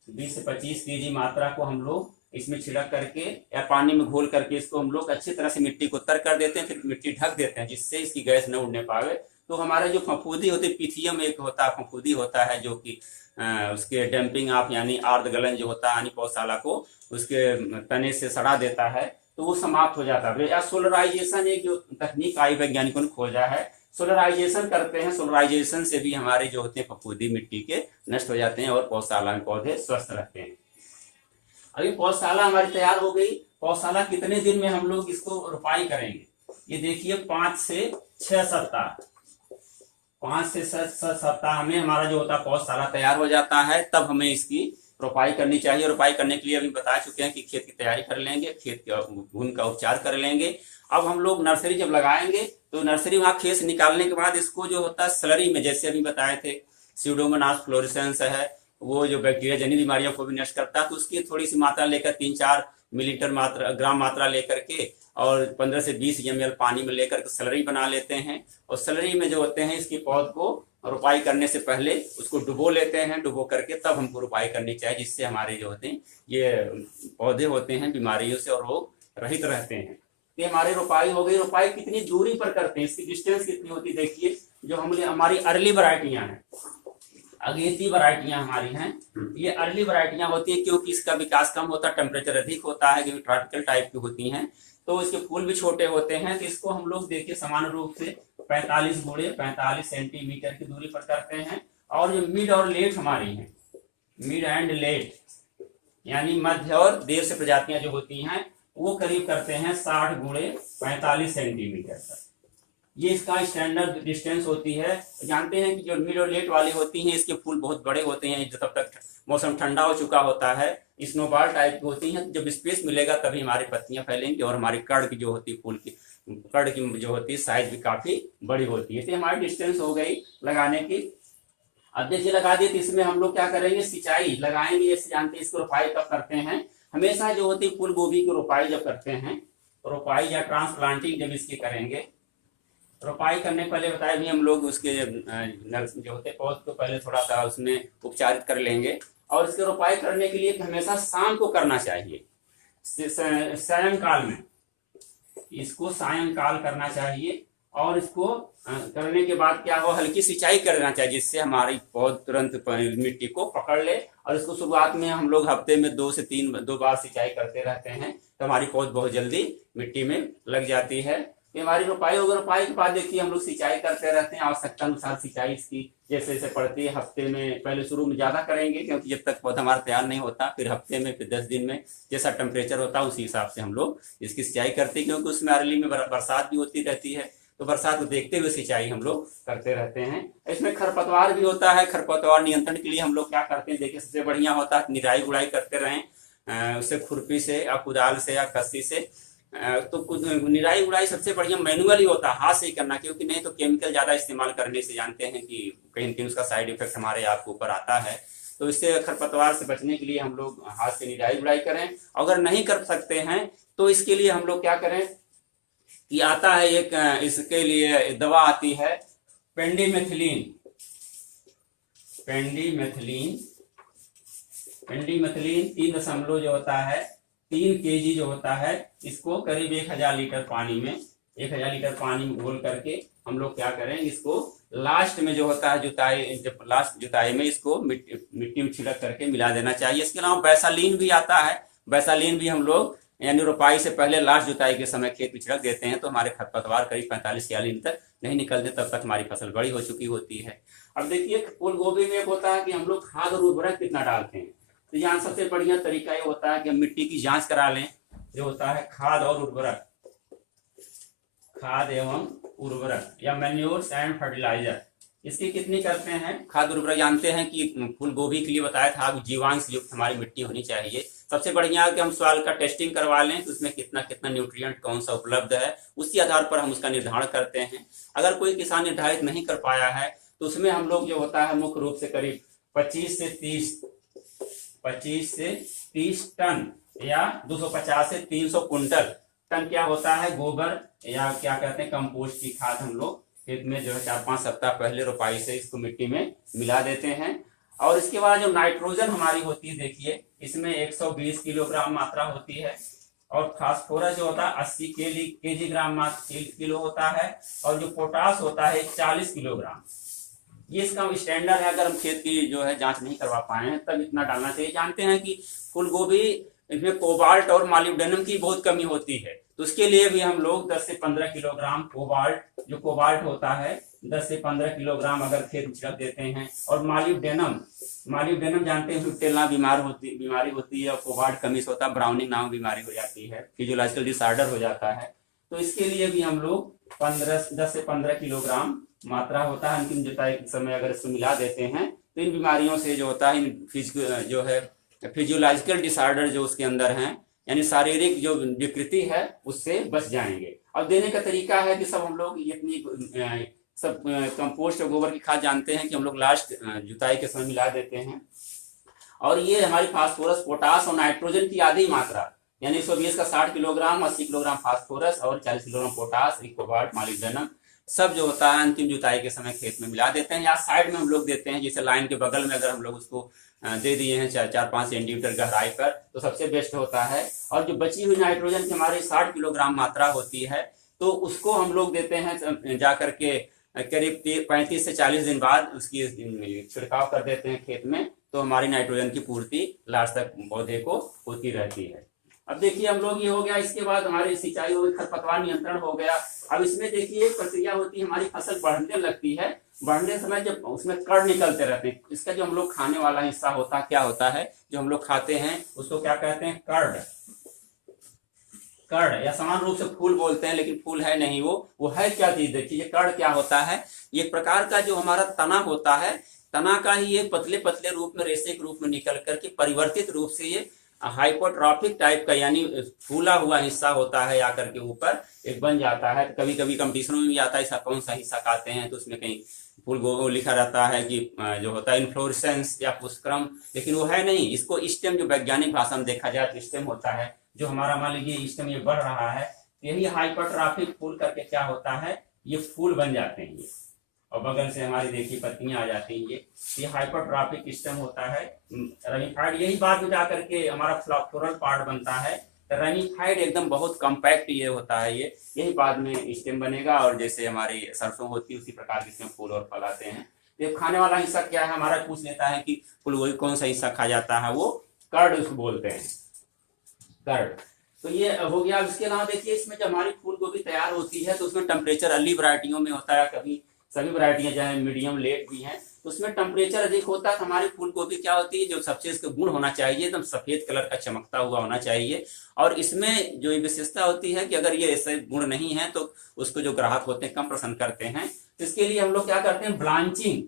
20 से 25 केजी मात्रा को हम लोग इसमें छिड़क करके या पानी में घोल करके इसको हम लोग अच्छी तरह से मिट्टी को तर कर देते हैं। फिर मिट्टी ढक देते हैं जिससे इसकी गैस न उड़ने पावे। तो हमारा जो फफूंदी होती है, पिथियम एक होता है, फफूंदी होता है जो कि उसके डैम्पिंग ऑफ यानी आर्द्र गलन जो होता है यानी पौधशाला को उसके तने से सड़ा देता है, तो वो समाप्त हो जाता है। या सोलराइजेशन एक जो तकनीक आई वैज्ञानिकों ने खोजा है, सोलराइजेशन करते हैं। सोलराइजेशन से भी हमारे जो होते हैं फफूंदी मिट्टी के नष्ट हो जाते हैं और पौधशाला में पौधे स्वस्थ रहते हैं। अभी पौधशाला हमारी तैयार हो गई। पौधशाला कितने दिन में हम लोग इसको रोपाई करेंगे, ये देखिए 5 से 6 सप्ताह, 5 से 6 सप्ताह में हमारा जो होता है पौधशाला तैयार हो जाता है। तब हमें इसकी रोपाई करनी चाहिए। रोपाई करने के लिए अभी बता चुके हैं कि खेत की तैयारी कर लेंगे, खेत के घुन का उपचार कर लेंगे। अब हम लोग नर्सरी जब लगाएंगे तो नर्सरी वहां खेत निकालने के बाद इसको जो होता है स्लरी में, जैसे अभी बताए थे स्यूडोमोनास फ्लोरेसेंस है, वो जो बैक्टीरिया जनित बीमारियों को भी नष्ट करता है, तो उसकी थोड़ी सी मात्रा लेकर 3-4 मिलीलीटर मात्रा ग्राम मात्रा लेकर के और 15 से 20 ml पानी में लेकर के स्लरी बना लेते हैं। और स्लरी में जो होते हैं इसकी पौध को रोपाई करने से पहले उसको डुबो लेते हैं। डुबो करके तब हमको रोपाई करनी चाहिए, जिससे हमारे जो होते हैं ये पौधे होते हैं बीमारियों से और रोग रहित रहते हैं। ये हमारी रोपाई हो गई। रोपाई कितनी दूरी पर करते हैं, इसकी डिस्टेंस कितनी होती है, देखिए जो हमारी अर्ली वैरायटियां हैं, अगेती वैरायटियां हमारी हैं, ये अर्ली वैरायटियां होती है क्योंकि इसका विकास कम होता है, टेम्परेचर अधिक होता है, क्योंकि ट्रॉपिकल टाइप की होती हैं, तो इसके फूल भी छोटे होते हैं। तो इसको हम लोग देखिए समान रूप से 45 गुणे 45 सेंटीमीटर की दूरी पर करते हैं। और जो मिड और लेट हमारी हैं, मिड एंड लेट यानी मध्य और देर से प्रजातियां जो होती हैं वो करीब करते हैं 60 गुणे 45 सेंटीमीटर तक। ये इसका स्टैंडर्ड डिस्टेंस होती है। जानते हैं कि जो मिड और लेट वाली होती हैं इसके फूल बहुत बड़े होते हैं, जब तक मौसम ठंडा हो चुका होता है, स्नोबॉल टाइप की होती हैं। जब स्पेस मिलेगा तभी हमारी पत्तियां फैलेंगी और हमारी कड़ की जो होती है, फूल की कड़ की जो होती है साइज भी काफी बड़ी होती है। तो हमारी डिस्टेंस हो गई लगाने की। अब देखिए लगा दिए, तो इसमें हम लोग क्या करेंगे, सिंचाई लगाएंगे। जैसे जानते हैं इसको रोपाई कब करते हैं, हमेशा जो होती है फूल गोभी की रोपाई जब करते हैं, रोपाई या ट्रांसप्लांटिंग जब इसकी करेंगे, रोपाई करने पहले बताए भी हम लोग उसके जो होते पौध को पहले थोड़ा सा उसमें उपचारित कर लेंगे। और इसके रोपाई करने के लिए हमेशा शाम को करना चाहिए, सायंकाल में, इसको सायंकाल करना चाहिए। और इसको करने के बाद क्या हो, हल्की सिंचाई करना चाहिए जिससे हमारी पौध तुरंत मिट्टी को पकड़ ले। और इसको शुरुआत में हम लोग हफ्ते में 2 से 3 बार सिंचाई करते रहते हैं, तो हमारी पौध बहुत जल्दी मिट्टी में लग जाती है। हमारी रोपाई होगी। रोपाई के बाद देखिए हम लोग सिंचाई करते रहते हैं, आवश्यकता अनुसार सिंचाई इसकी जैसे जैसे पड़ती है। हफ्ते में पहले शुरू में ज्यादा करेंगे क्योंकि जब तक पौधा हमारा तैयार नहीं होता, फिर हफ्ते में, फिर 10 दिन में, जैसा टेम्परेचर होता है उसी हिसाब से हम लोग इसकी सिंचाई करते हैं। क्योंकि उसमें अर्ली में बरसात भी होती रहती है, तो बरसात को देखते हुए सिंचाई हम लोग करते रहते हैं। इसमें खरपतवार भी होता है। खरपतवार नियंत्रण के लिए हम लोग क्या करते हैं, देखिए सबसे बढ़िया होता है निराई गुड़ाई करते रहें। उसे खुरपी से या कुदाल से या कस्सी से। तो निराई गुड़ाई सबसे बढ़िया मैनुअल ही होता है, हाथ से ही करना, क्योंकि नहीं तो केमिकल ज़्यादा इस्तेमाल करने से जानते हैं कि कहीं न कहीं उसका साइड इफेक्ट हमारे आप के ऊपर आता है। तो इससे खरपतवार से बचने के लिए हम लोग हाथ से निराई गुड़ाई करें। अगर नहीं कर सकते हैं तो इसके लिए हम लोग क्या करें कि आता है एक, इसके लिए दवा आती है पेंडिमेथिलीन। पेंडिमेथिलीन 3 जो होता है 3 kg जो होता है, इसको करीब 1000 लीटर पानी में 1000 लीटर पानी में घोल करके हम लोग क्या करें, इसको लास्ट में जो होता है जुताई, जब लास्ट जुताई में इसको मिट्टी में छिड़क करके मिला देना चाहिए। इसके अलावा वैसालीन भी आता है, वैसालीन भी हम लोग यानी रोपाई से पहले लास्ट जुताई के समय खेत में छिड़क देते हैं, तो हमारे खरपतवार करीब 45-46 दिन तक नहीं निकलते, तब तक हमारी फसल बड़ी हो चुकी होती है। अब देखिए फूल गोभी में एक होता है कि हम लोग खाद और उर्वरक कितना डालते हैं। तो यहाँ सबसे बढ़िया तरीका ये होता है कि हम मिट्टी की जांच करा लें, जो होता है खाद और उर्वरक, खाद एवं उर्वरक या मैन्योर्स एंड फर्टिलाइजर, इसकी कितनी करते हैं। खाद उर्वरक जानते हैं कि फूल गोभी के लिए बताया था जीवांश युक्त हमारी मिट्टी होनी चाहिए। सबसे बढ़िया कि हम सॉइल का टेस्टिंग करवा लें कि उसमें कितना कितना न्यूट्रिएंट कौन सा उपलब्ध है, उसी आधार पर हम उसका निर्धारण करते हैं। अगर कोई किसान निर्धारित नहीं कर पाया है तो उसमें हम लोग जो होता है मुख्य रूप से करीब 25 से 30 टन या 250 से 300 कुंटल टन क्या होता है गोबर या क्या कहते हैं कंपोस्ट की खाद हम लोग खेत में जो है 4-5 सप्ताह पहले रोपाई से इसको मिट्टी में मिला देते हैं। और इसके बाद जो नाइट्रोजन हमारी होती है, देखिए इसमें 120 किलोग्राम मात्रा होती है, और फास्फोरस जो होता है 80 किलो होता है, और जो पोटास होता है 40 किलोग्राम। ये इसका स्टैंडर्ड है। अगर हम खेत की जो है जांच नहीं करवा पाए हैं तब इतना डालना चाहिए। जानते हैं कि फूल गोभी इसमें कोबाल्ट और मॉलिब्डेनम की बहुत कमी होती है, तो उसके लिए भी हम लोग 10 से 15 किलोग्राम कोबाल्ट, जो कोबाल्ट होता है 10 से 15 किलोग्राम अगर खेत में छिड़क देते हैं। और मॉलिब्डेनम जानते हैं टेला बीमारी होती है, और कोबाल्ट कमी से होता है ब्राउनिंग नामक बीमारी हो जाती है, फिजियोलॉजिकल डिसऑर्डर हो जाता है। तो इसके लिए भी हम लोग 10 से 15 किलोग्राम मात्रा होता है अंतिम जुताई के समय अगर इसको मिला देते हैं तो इन बीमारियों से जो होता है जो है फिजियोलॉजिकल डिसऑर्डर जो उसके अंदर हैं, यानी शारीरिक जो विकृति है उससे बच जाएंगे। अब देने का तरीका है कि सब हम लोग इतनी सब कंपोस्ट और गोबर की खाद जानते हैं कि हम लोग लास्ट जुताई के समय मिला देते हैं। और ये हमारी फास्फोरस, पोटास और नाइट्रोजन की आधी मात्रा, यानी 120 का 60 किलोग्राम, 80 किलोग्राम फास्फोरस और 40 किलोग्राम पोटास, कोबाल्ट, मॉलिब्डेनम सब जो होता है अंतिम जुताई के समय खेत में मिला देते हैं, या साइड में हम लोग देते हैं। जैसे लाइन के बगल में अगर हम लोग उसको दे दिए हैं 4-5 सेंटीमीटर गहराई पर तो सबसे बेस्ट होता है। और जो बची हुई नाइट्रोजन की हमारी 60 किलोग्राम मात्रा होती है तो उसको हम लोग देते हैं जा करके करीब 35 से 40 दिन बाद उसकी छिड़काव कर देते हैं खेत में, तो हमारी नाइट्रोजन की पूर्ति लास्ट तक पौधे को होती रहती है। अब देखिए हम लोग ये हो गया, इसके बाद हमारी सिंचाई हो गई, खरपतवार नियंत्रण हो गया। अब इसमें देखिए एक प्रक्रिया होती है, हमारी फसल बढ़ने लगती है, बढ़ने समय जब उसमें कड़ निकलते रहते हैं, इसका जो हम लोग खाने वाला हिस्सा होता है क्या होता है, जो हम लोग खाते हैं उसको क्या कहते हैं, कड़ या समान रूप से फूल बोलते हैं, लेकिन फूल है नहीं, वो है क्या चीज। देखिए कड़ क्या होता है, ये एक प्रकार का जो हमारा तना होता है, तना का ही ये पतले पतले रूप में रेशे के रूप में निकल करके परिवर्तित रूप से ये हाइपोट्रॉफिक टाइप का यानी फूला हुआ हिस्सा होता है, आकर के ऊपर एक बन जाता है। कभी कभी कंपटीशनों में भी आता है इसका कौन सा हिस्सा खाते हैं, तो उसमें कहीं फूल गोभी लिखा रहता है कि जो होता है इन्फ्लोरेसेंस या पुष्पक्रम, लेकिन वो है नहीं। इसको स्टेम, जो वैज्ञानिक भाषा में देखा जाए तो स्टेम होता है, जो हमारा मान लीजिए स्टेम ये बढ़ रहा है, यही हाइपोट्रॉफिक फूल करके क्या होता है, ये फूल बन जाते हैं ये, और बगल से हमारी देखिए पत्तियां आ जाती हैं, ये हाइपोट्रॉफिक स्टेम होता है। रेमिफाइड यही बाद में जाकर के हमारा फ्लोरल पार्ट बनता है, रेमिफाइड एकदम बहुत कॉम्पैक्ट ये होता है, ये यही बाद में स्टेम बनेगा, और जैसे हमारी सरसों होती है उसी प्रकार के इसमें फूल और फल आते हैं। ये खाने वाला हिस्सा क्या है, हमारा पूछ लेता है कि फूल गोभी कौन सा हिस्सा खा जाता है, वो कर्ड उसको बोलते हैं, कर्ड। तो ये हो गया। इसके अलावा देखिए इसमें जब हमारी फूल गोभी तैयार होती है तो उसमें टेम्परेचर अर्ली वैरायटियों में होता है, कभी सभी वैरायटियां चाहे मीडियम लेट भी हैं, तो उसमें टेम्परेचर अधिक होता है। तो हमारी फूल गोभी क्या होती है, जो सबसे इसका गुण होना चाहिए एकदम सफेद कलर का चमकता हुआ होना चाहिए। और इसमें जो विशेषता होती है कि अगर ये ऐसे गुण नहीं है तो उसको जो ग्राहक होते हैं कम पसंद करते हैं। तो इसके लिए हम लोग क्या करते हैं, ब्लांचिंग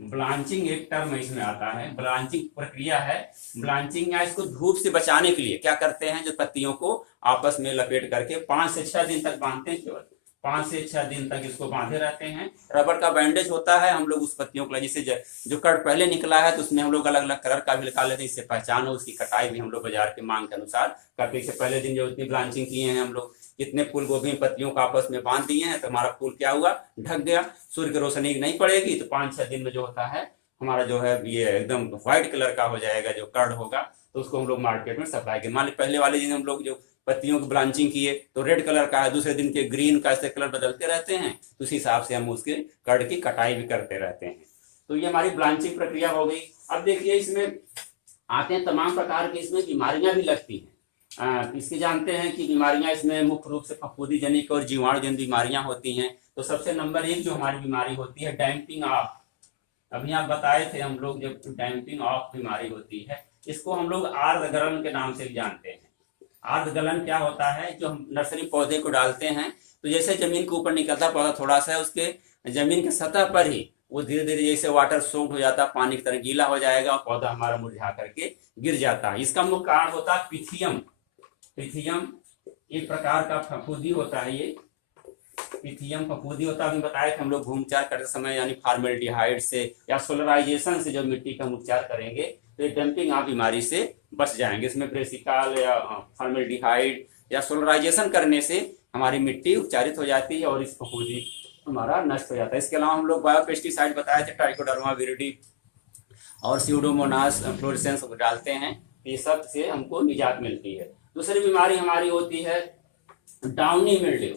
ब्लांचिंग एक टर्म इसमें आता है, ब्लांचिंग प्रक्रिया है। ब्लांचिंग या इसको धूप से बचाने के लिए क्या करते हैं, जो पत्तियों को आपस में लपेट करके 5 से 6 दिन तक बांधते हैं, केवल 5 से 6 दिन तक इसको बांधे रहते हैं। रबड़ का बैंडेज होता है, हम लोग उस पत्तियों को, जैसे जो कड़ पहले निकला है तो उसमें हम लोग अलग अलग कलर का भी लगा लेते हैं, इससे पहचान हो। उसकी कटाई भी हम लोग बाजार के मांग के अनुसार करते हैं। पहले दिन जो इतनी ब्लांचिंग किए हैं हम लोग, कितने फूल गोभी पत्तियों को आपस में बांध दिए हैं, तो हमारा फूल क्या हुआ, ढक गया। सूर्य की रोशनी नहीं पड़ेगी तो 5-6 दिन में जो होता है हमारा जो है ये एकदम व्हाइट कलर का हो जाएगा, जो कर्ड होगा। तो उसको हम लोग मार्केट में सप्लाई करें। मान ली पहले वाले दिन हम लोग जो पत्तियों की ब्लांचिंग किए तो रेड कलर का है, दूसरे दिन के ग्रीन का, ऐसे कलर बदलते रहते हैं। तो उस हिसाब से हम उसके कर्ड की कटाई भी करते रहते हैं। तो ये हमारी ब्लांचिंग प्रक्रिया हो गई। अब देखिए इसमें आते हैं तमाम प्रकार की इसमें बीमारियां भी लगती हैं। इसके जानते हैं कि बीमारियां इसमें मुख्य रूप से फफूंदी जनित और जीवाणु जनित बीमारियां होती हैं। तो सबसे नंबर 1 जो हमारी बीमारी होती है डैम्पिंग ऑफ। अभी आप बताए थे हम लोग, जब डैम्पिंग ऑफ बीमारी होती है, इसको हम लोग आर्द्र गलन के नाम से भी जानते हैं। आर्द्र गलन क्या होता है, जो हम नर्सरी पौधे को डालते हैं तो जैसे जमीन के ऊपर निकलता पौधा थोड़ा सा है, उसके जमीन की सतह पर ही वो धीरे धीरे जैसे वाटर सोक्ड हो जाता है, पानी की तरह गीला हो जाएगा और पौधा हमारा मुरझा करके गिर जाता है। इसका मुख्य कारण होता है पिथियम। पिथियम एक प्रकार का फफूंदी होता है, ये पिथियम फफूंदी होता है। अभी बताया कि हम लोग भूमि उपचार करते समय यानी फॉर्मेल्डिहाइड से या सोलराइजेशन से जो मिट्टी का हम उपचार करेंगे तो ये डंपिंग ऑफ बीमारी से बच जाएंगे। इसमें ब्रेसिकाल या फॉर्मेल्डिहाइड या सोलराइजेशन करने से हमारी मिट्टी उपचारित हो जाती है और इस फफूंदी हमारा नष्ट हो जाता है। इसके अलावा हम लोग बायोपेस्टिसाइड बताए थे, ट्राइकोडर्मा विरिडी और स्यूडोमोनास फ्लोरेसेंस डालते हैं, ये सब से हमको निजात मिलती है। दूसरी बीमारी हमारी होती है डाउनी मिल्ड्यू।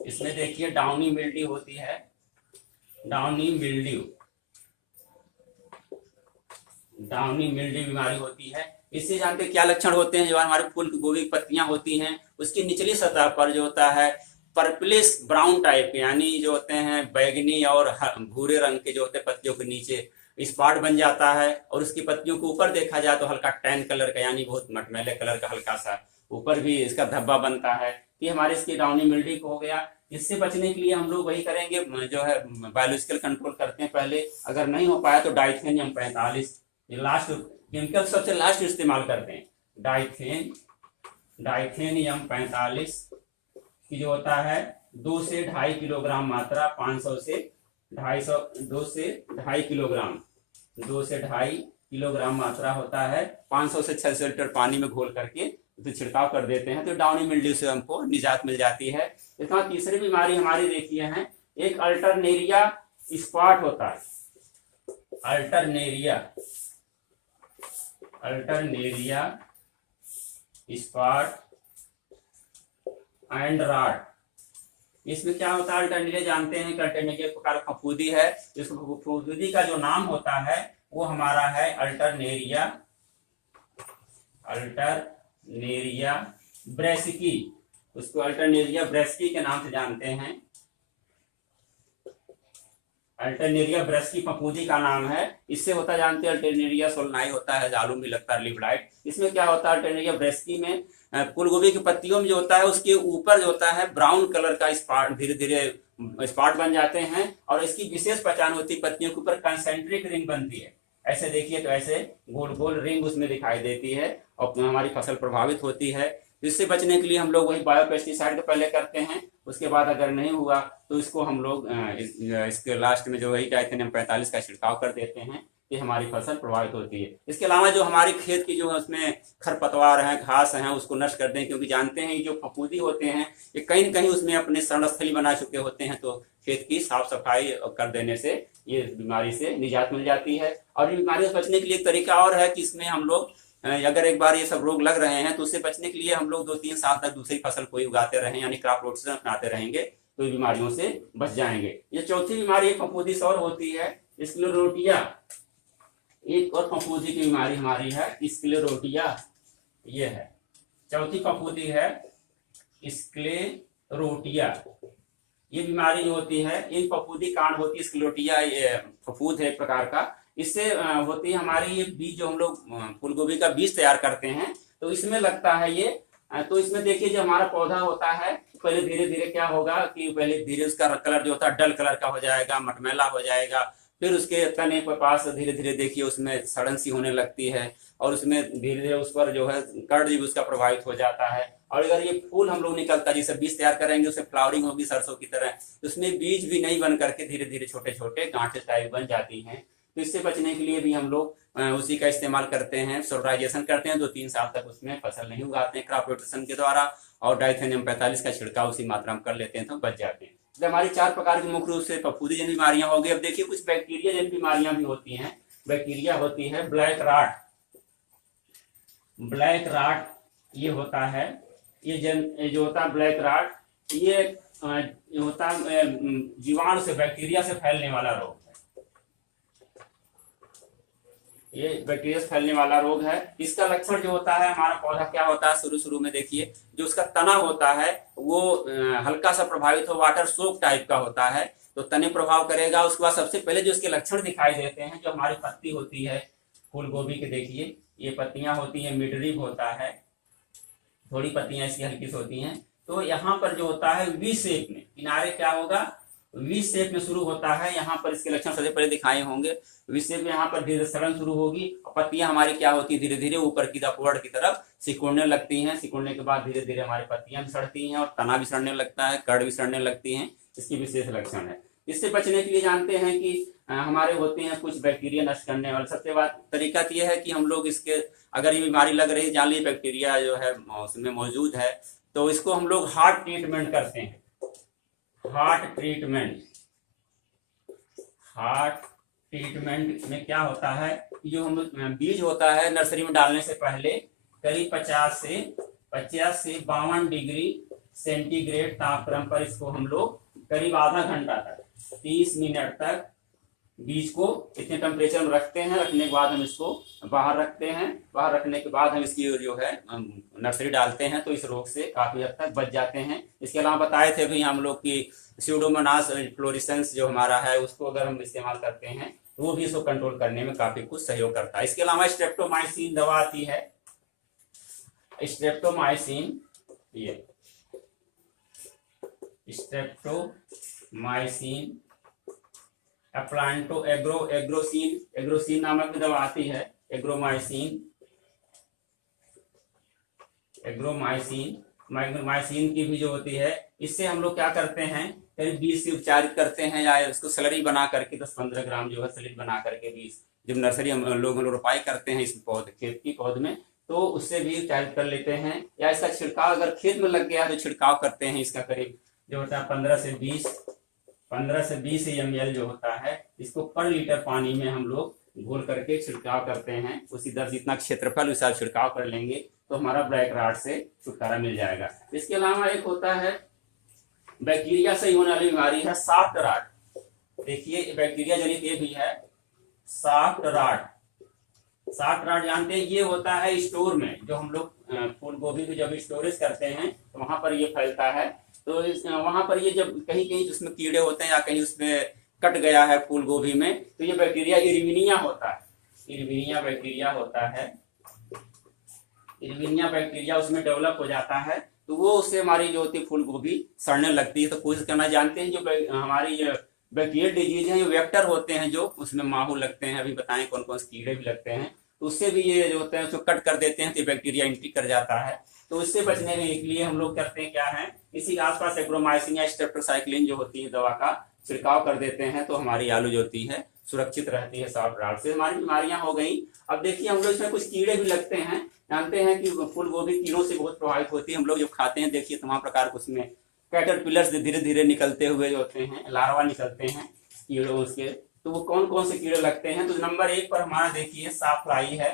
इसमें देखिए डाउनी मिल्ड्यू होती है, डाउनी मिल्ड्यू, डाउनी मिल्ड्यू बीमारी होती है। इससे जानते क्या लक्षण होते हैं, जो हमारे फूल की गोभी की पत्तियां होती हैं उसकी निचली सतह पर जो होता है पर्पलिश ब्राउन टाइप के, यानी जो होते हैं बैगनी और भूरे रंग के जो होते हैं, पत्तियों के नीचे स्पॉट बन जाता है। और उसकी पत्तियों के ऊपर देखा जाए तो हल्का टैन कलर का, यानी बहुत मटमैले कलर का हल्का सा ऊपर भी इसका धब्बा बनता है। ये हमारे इसकी डाउनी मिल्ड्यू हो गया। इससे बचने के लिए हम लोग वही करेंगे, जो है बायोलॉजिकल कंट्रोल करते हैं पहले, अगर नहीं हो पाया तो डाइथेनियम 45 लास्ट केमिकल सबसे लास्ट इस्तेमाल करते हैं। डाइथेनियम 45 की जो होता है 2 से 2.5 किलोग्राम मात्रा, 500 से 250, 2 से 2.5 किलोग्राम, 2 से 2.5 किलोग्राम मात्रा होता है, 500 से 600 लीटर पानी में घोल करके तो छिड़काव कर देते हैं। तो डाउनी मिल्ड्यू से हमको निजात मिल जाती है। इसके बाद तीसरी बीमारी हमारी देखिए है, एक अल्टरनेरिया स्पॉट होता है, अल्टरनेरिया स्पॉट एंड रॉट। इसमें क्या होता है, अल्टरनेरिया जानते हैं कि अल्टरनेरिया एक प्रकार का फफूंदी है। इस फफूंदी का जो नाम होता है वो हमारा है अल्टरनेरिया ब्रेसिकी। उसको अल्टरनेरिया ब्रेसिकी के नाम से जानते हैं। अल्टरनेरिया ब्रेसिकी फफूंदी का नाम है। इससे होता जानते हैं अल्टरनेरिया सोलनाई होता है, जालू में लगता है लिवलाइट। इसमें क्या होता है, अल्टरनेरिया ब्रेसिकी में फूल गोभी की पत्तियों में जो होता है उसके ऊपर जो होता है ब्राउन कलर का स्पॉट, धीरे धीरे स्पॉट बन जाते हैं। और इसकी विशेष पहचान होती है, पत्तियों के ऊपर कंसेंट्रिक रिंग बनती है। ऐसे देखिए तो ऐसे गोल गोल रिंग उसमें दिखाई देती है और हमारी फसल प्रभावित होती है। इससे बचने के लिए हम लोग वही बायोपेस्टिसाइड को पहले करते हैं, उसके बाद अगर नहीं हुआ तो इसको हम लोग इसके लास्ट में जो वही डाइथेनियम 45 का छिड़काव कर देते हैं, ये हमारी फसल प्रभावित होती है। इसके अलावा जो हमारी खेत की जो उसमें खरपतवार हैं, घास हैं, उसको नष्ट कर दें, क्योंकि जानते हैं जो फफूंदी होते हैं ये कहीं न कहीं उसमें अपने शरणस्थली बना चुके होते हैं। तो खेत की साफ सफाई कर देने से ये बीमारी से निजात मिल जाती है। और बीमारी से बचने के लिए एक तरीका और है कि इसमें हम लोग अगर एक बार ये सब रोग लग रहे हैं तो उससे बचने के लिए हम लोग 2-3 साल तक दूसरी फसल कोई उगाते रहें, यानी क्रॉप रोटेशन अपनाते रहेंगे तो बीमारियों से बच जाएंगे। ये चौथी बीमारी एक फफूंदी से और होती है, स्क्लेरोटिया। एक और फफूंदी की बीमारी हमारी है स्क्लेरोटिया, ये है चौथी फफूंदी है स्क्लेरोटिया। ये बीमारी जो होती है, इन फफूंदी कांड होती है स्क्लेरोटिया, ये फफूंद है एक प्रकार का। इससे होती है हमारी ये बीज, जो हम लोग फूल गोभी का बीज तैयार करते हैं तो इसमें लगता है ये। तो इसमें देखिए जो हमारा पौधा होता है पहले धीरे धीरे क्या होगा कि पहले धीरे उसका कलर जो होता है डल कलर का हो जाएगा, मटमैला हो जाएगा, फिर उसके तने के पास धीरे धीरे देखिए उसमें सड़न सी होने लगती है, और उसमें धीरे धीरे उस पर जो है कर्ड भी उसका प्रभावित हो जाता है। और अगर ये फूल हम लोग निकलता है, जैसे बीज तैयार करेंगे उससे फ्लावरिंग होगी सरसों की तरह, तो उसमें बीज भी नहीं बन करके धीरे धीरे छोटे छोटे गांठे टाइप बन जाती हैं। तो इससे बचने के लिए भी हम लोग उसी का इस्तेमाल करते हैं, सोलराइजेशन करते हैं, 2-3 साल तक उसमें फसल नहीं उगाते हैं क्रॉप रोटेशन के द्वारा, और डाइथेनियम 45 का छिड़काव उसी मात्रा में कर लेते हैं तो बच जाते हैं। तो हमारी 4 प्रकार की मुख्य रूप से फफूंदी जन बीमारियां हो गई। अब देखिए कुछ बैक्टीरिया जन बीमारियां भी होती हैं। बैक्टीरिया होती है ब्लैक राट। ब्लैक राट ये होता है, ये जो होता है ब्लैक राट, ये होता है जीवाणु से, बैक्टीरिया से फैलने वाला रोग। ये बैक्टीरिया से फैलने वाला रोग है। इसका लक्षण जो होता है, हमारा पौधा क्या होता है, शुरू शुरू में देखिए जो उसका तना होता है वो हल्का सा प्रभावित हो, वाटर सोक टाइप का होता है, तो तने प्रभाव करेगा। उसके बाद सबसे पहले जो इसके लक्षण दिखाई देते हैं, जो हमारी पत्ती होती है फूल गोभी के, देखिए ये पत्तियां होती हैं, मिडरिप होता है, थोड़ी पत्तियां इसकी हल्की सी होती हैं। तो यहाँ पर जो होता है वी शेप में, किनारे क्या होगा, वी शेप में शुरू होता है। यहाँ पर इसके लक्षण सबसे पहले दिखाए होंगे। वी शेप में यहाँ पर धीरे सड़न शुरू होगी, और पत्तियां हमारी क्या होती है, धीरे धीरे ऊपर की अपवर्ड की तरफ सिकुड़ने लगती हैं। सिकुड़ने के बाद धीरे धीरे हमारी पत्तियां भी सड़ती हैं, और तना भी सड़ने लगता है, कड़ भी सड़ने लगती हैं। इसकी विशेष लक्षण है। इससे बचने के लिए जानते हैं कि हमारे होते हैं कुछ बैक्टीरिया नष्ट करने वाले। सबसे बात तरीका यह है कि हम लोग इसके, अगर ये बीमारी लग रही है, जानलेवा बैक्टीरिया जो है उसमें मौजूद है, तो इसको हम लोग हार्ट ट्रीटमेंट करते हैं। हार्ट ट्रीटमेंट, हार्ट ट्रीटमेंट में क्या होता है, जो हम बीज होता है नर्सरी में डालने से पहले करीब 50 से 52 डिग्री सेंटीग्रेड तापक्रम पर इसको हम लोग करीब आधा घंटा तक, 30 मिनट तक बीज को इतने टेम्परेचर में रखते हैं। रखने के बाद हम इसको बाहर रखते हैं। बाहर रखने के बाद हम इसकी जो है नर्सरी डालते हैं, तो इस रोग से काफी हद तक बच जाते हैं। इसके अलावा बताए थे भी हम लोग की स्यूडोमोनास फ्लोरिसेंस जो हमारा है, उसको अगर हम इस्तेमाल करते हैं तो वो भी इसको कंट्रोल करने में काफी कुछ सहयोग करता है। इसके अलावा स्ट्रेप्टोमाइसिन दवा आती है, स्ट्रेप्टोमाइसिन, ये स्ट्रेप्टोमाइसिन, प्लांटो एग्रोसिन नामक दवा आती है, एग्रोमाइसिन की भी जो होती है, इससे हम लोग क्या करते हैं, करीब 20 से उपचारित करते हैं, या उसको स्लरी बना करके 10-15 ग्राम जो है स्लरी बना करके 20, जब नर्सरी हम लोग रोपाई करते हैं इस पौधे, खेत की पौध में, तो उससे भी उपचारित कर लेते हैं। या इसका छिड़काव अगर खेत में लग गया तो छिड़काव करते हैं इसका, करीब जो होता है 15 से 20 ml जो होता है, इसको पर लीटर पानी में हम लोग घोल करके छिड़काव करते हैं। उसी दर जितना क्षेत्रफल उस छिड़काव कर लेंगे तो हमारा ब्लैक राट से छुटकारा मिल जाएगा। इसके अलावा एक होता है बैक्टीरिया से होने वाली बीमारी है सॉफ्ट राट। देखिए बैक्टीरिया जनित ये भी है सॉफ्ट राट। सॉफ्ट राट जानते हैं, ये होता है स्टोर में, जो हम लोग फूल गोभी को जब स्टोरेज करते हैं तो वहां पर ये फैलता है। तो वहां पर ये जब कहीं कहीं उसमें कीड़े होते हैं या कहीं उसमें कट गया है फूल गोभी में, तो ये बैक्टीरिया इरविनिया होता है, इरविनिया बैक्टीरिया होता है, इरविनिया बैक्टीरिया उसमें डेवलप हो जाता है, तो वो उससे हमारी जो होती है फूल गोभी सड़ने लगती है। तो कोशिश करना, जानते हैं जो हमारी बैक्टीरियल डिजीज है, ये वेक्टर होते हैं, जो उसमें माहू लगते हैं, अभी बताएं कौन कौन से कीड़े भी लगते हैं, तो उससे भी ये जो होते हैं उसको कट कर देते हैं तो बैक्टीरिया एंट्री कर जाता है। तो उससे बचने के लिए हम लोग करते हैं क्या है, इसी आसपास एग्रोमाइसिन या स्ट्रेप्टोसाइक्लिन जो होती है दवा का छिड़काव कर देते हैं, तो हमारी आलू जो होती है सुरक्षित रहती है सॉफ्ट राट से। हमारी बीमारियां हो गई। अब देखिए हम लोग इसमें कुछ कीड़े भी लगते हैं। जानते हैं कि फूल गोभी कीड़ों से बहुत प्रभावित होती है। हम लोग जब खाते हैं देखिए तमाम प्रकार के उसमें कैटरपिलर्स धीरे धीरे निकलते हुए जो होते हैं, लार्वा निकलते हैं कीड़ों उसके। तो वो कौन कौन से कीड़े लगते हैं, तो नंबर 1 पर हमारा देखिए साफ्लाई है,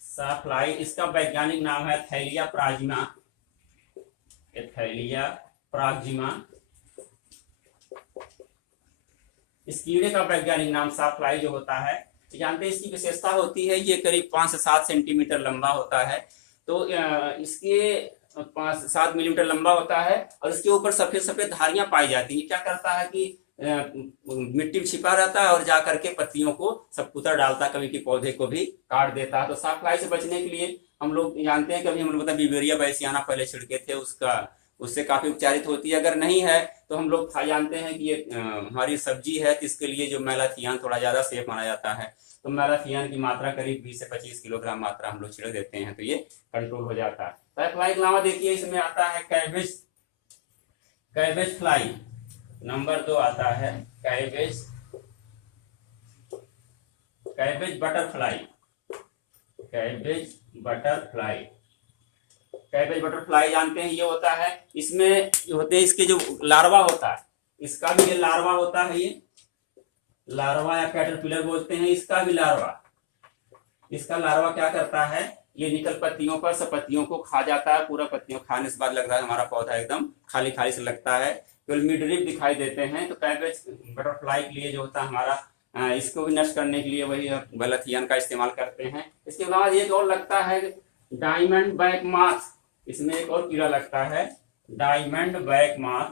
साफ्लाई, इसका वैज्ञानिक नाम है थैलिया प्राजिमा, थैलिया प्राजिमा। इस कीड़े का वैज्ञानिक नाम साफ्लाई जो होता है, जानते हैं इसकी विशेषता होती है ये करीब 5 से 7 सेंटीमीटर लंबा होता है। तो इसके 5 से 7 मिलीमीटर लंबा होता है और इसके ऊपर सफेद सफेद धारियां पाई जाती हैं। क्या करता है कि मिट्टी में छिपा रहता है और जा करके पत्तियों को सब कुतर डालता है, कभी के पौधे को भी काट देता है। तो साफ्लाई से बचने के लिए हम लोग जानते हैं, कभी हम लोग बिवेरिया बैसियाना पहले छिड़के थे, उसका उससे काफी उपचारित होती है। अगर नहीं है तो हम लोग जानते हैं कि ये हमारी सब्जी है, तो इसके लिए जो मैलाथियान थोड़ा ज्यादा सेफ माना जाता है। तो मैलाथियान की मात्रा करीब 20 से 25 किलोग्राम मात्रा हम लोग छिड़क देते हैं, तो ये कंट्रोल हो जाता है। फ्लाई के अलावा देखिए इसमें आता है कैबेज, कैबेज फ्लाई नंबर 2 आता है, cabbage, cabbage butterfly, cabbage butterfly. Cabbage butterfly जानते हैं, ये होता है, इसमें होते हैं इसके जो लार्वा होता है, इसका भी ये लार्वा होता है, ये लार्वा या कैटरपिलर बोलते हैं, इसका भी लार्वा। इसका लार्वा क्या करता है, ये निकल पत्तियों पर सब पत्तियों को खा जाता है, पूरा पत्तियों खाने से बाद लगता है हमारा पौधा एकदम खाली खाली से लगता है, केवल मिडरिप दिखाई देते हैं। तो कैबेज बटरफ्लाई के लिए जो होता है हमारा, इसको भी नष्ट करने के लिए वही मैलाथियन का इस्तेमाल करते हैं। इसके बाद एक और लगता है डायमंड बैक माथ, इसमें एक और कीड़ा लगता है डायमंड बैक माथ,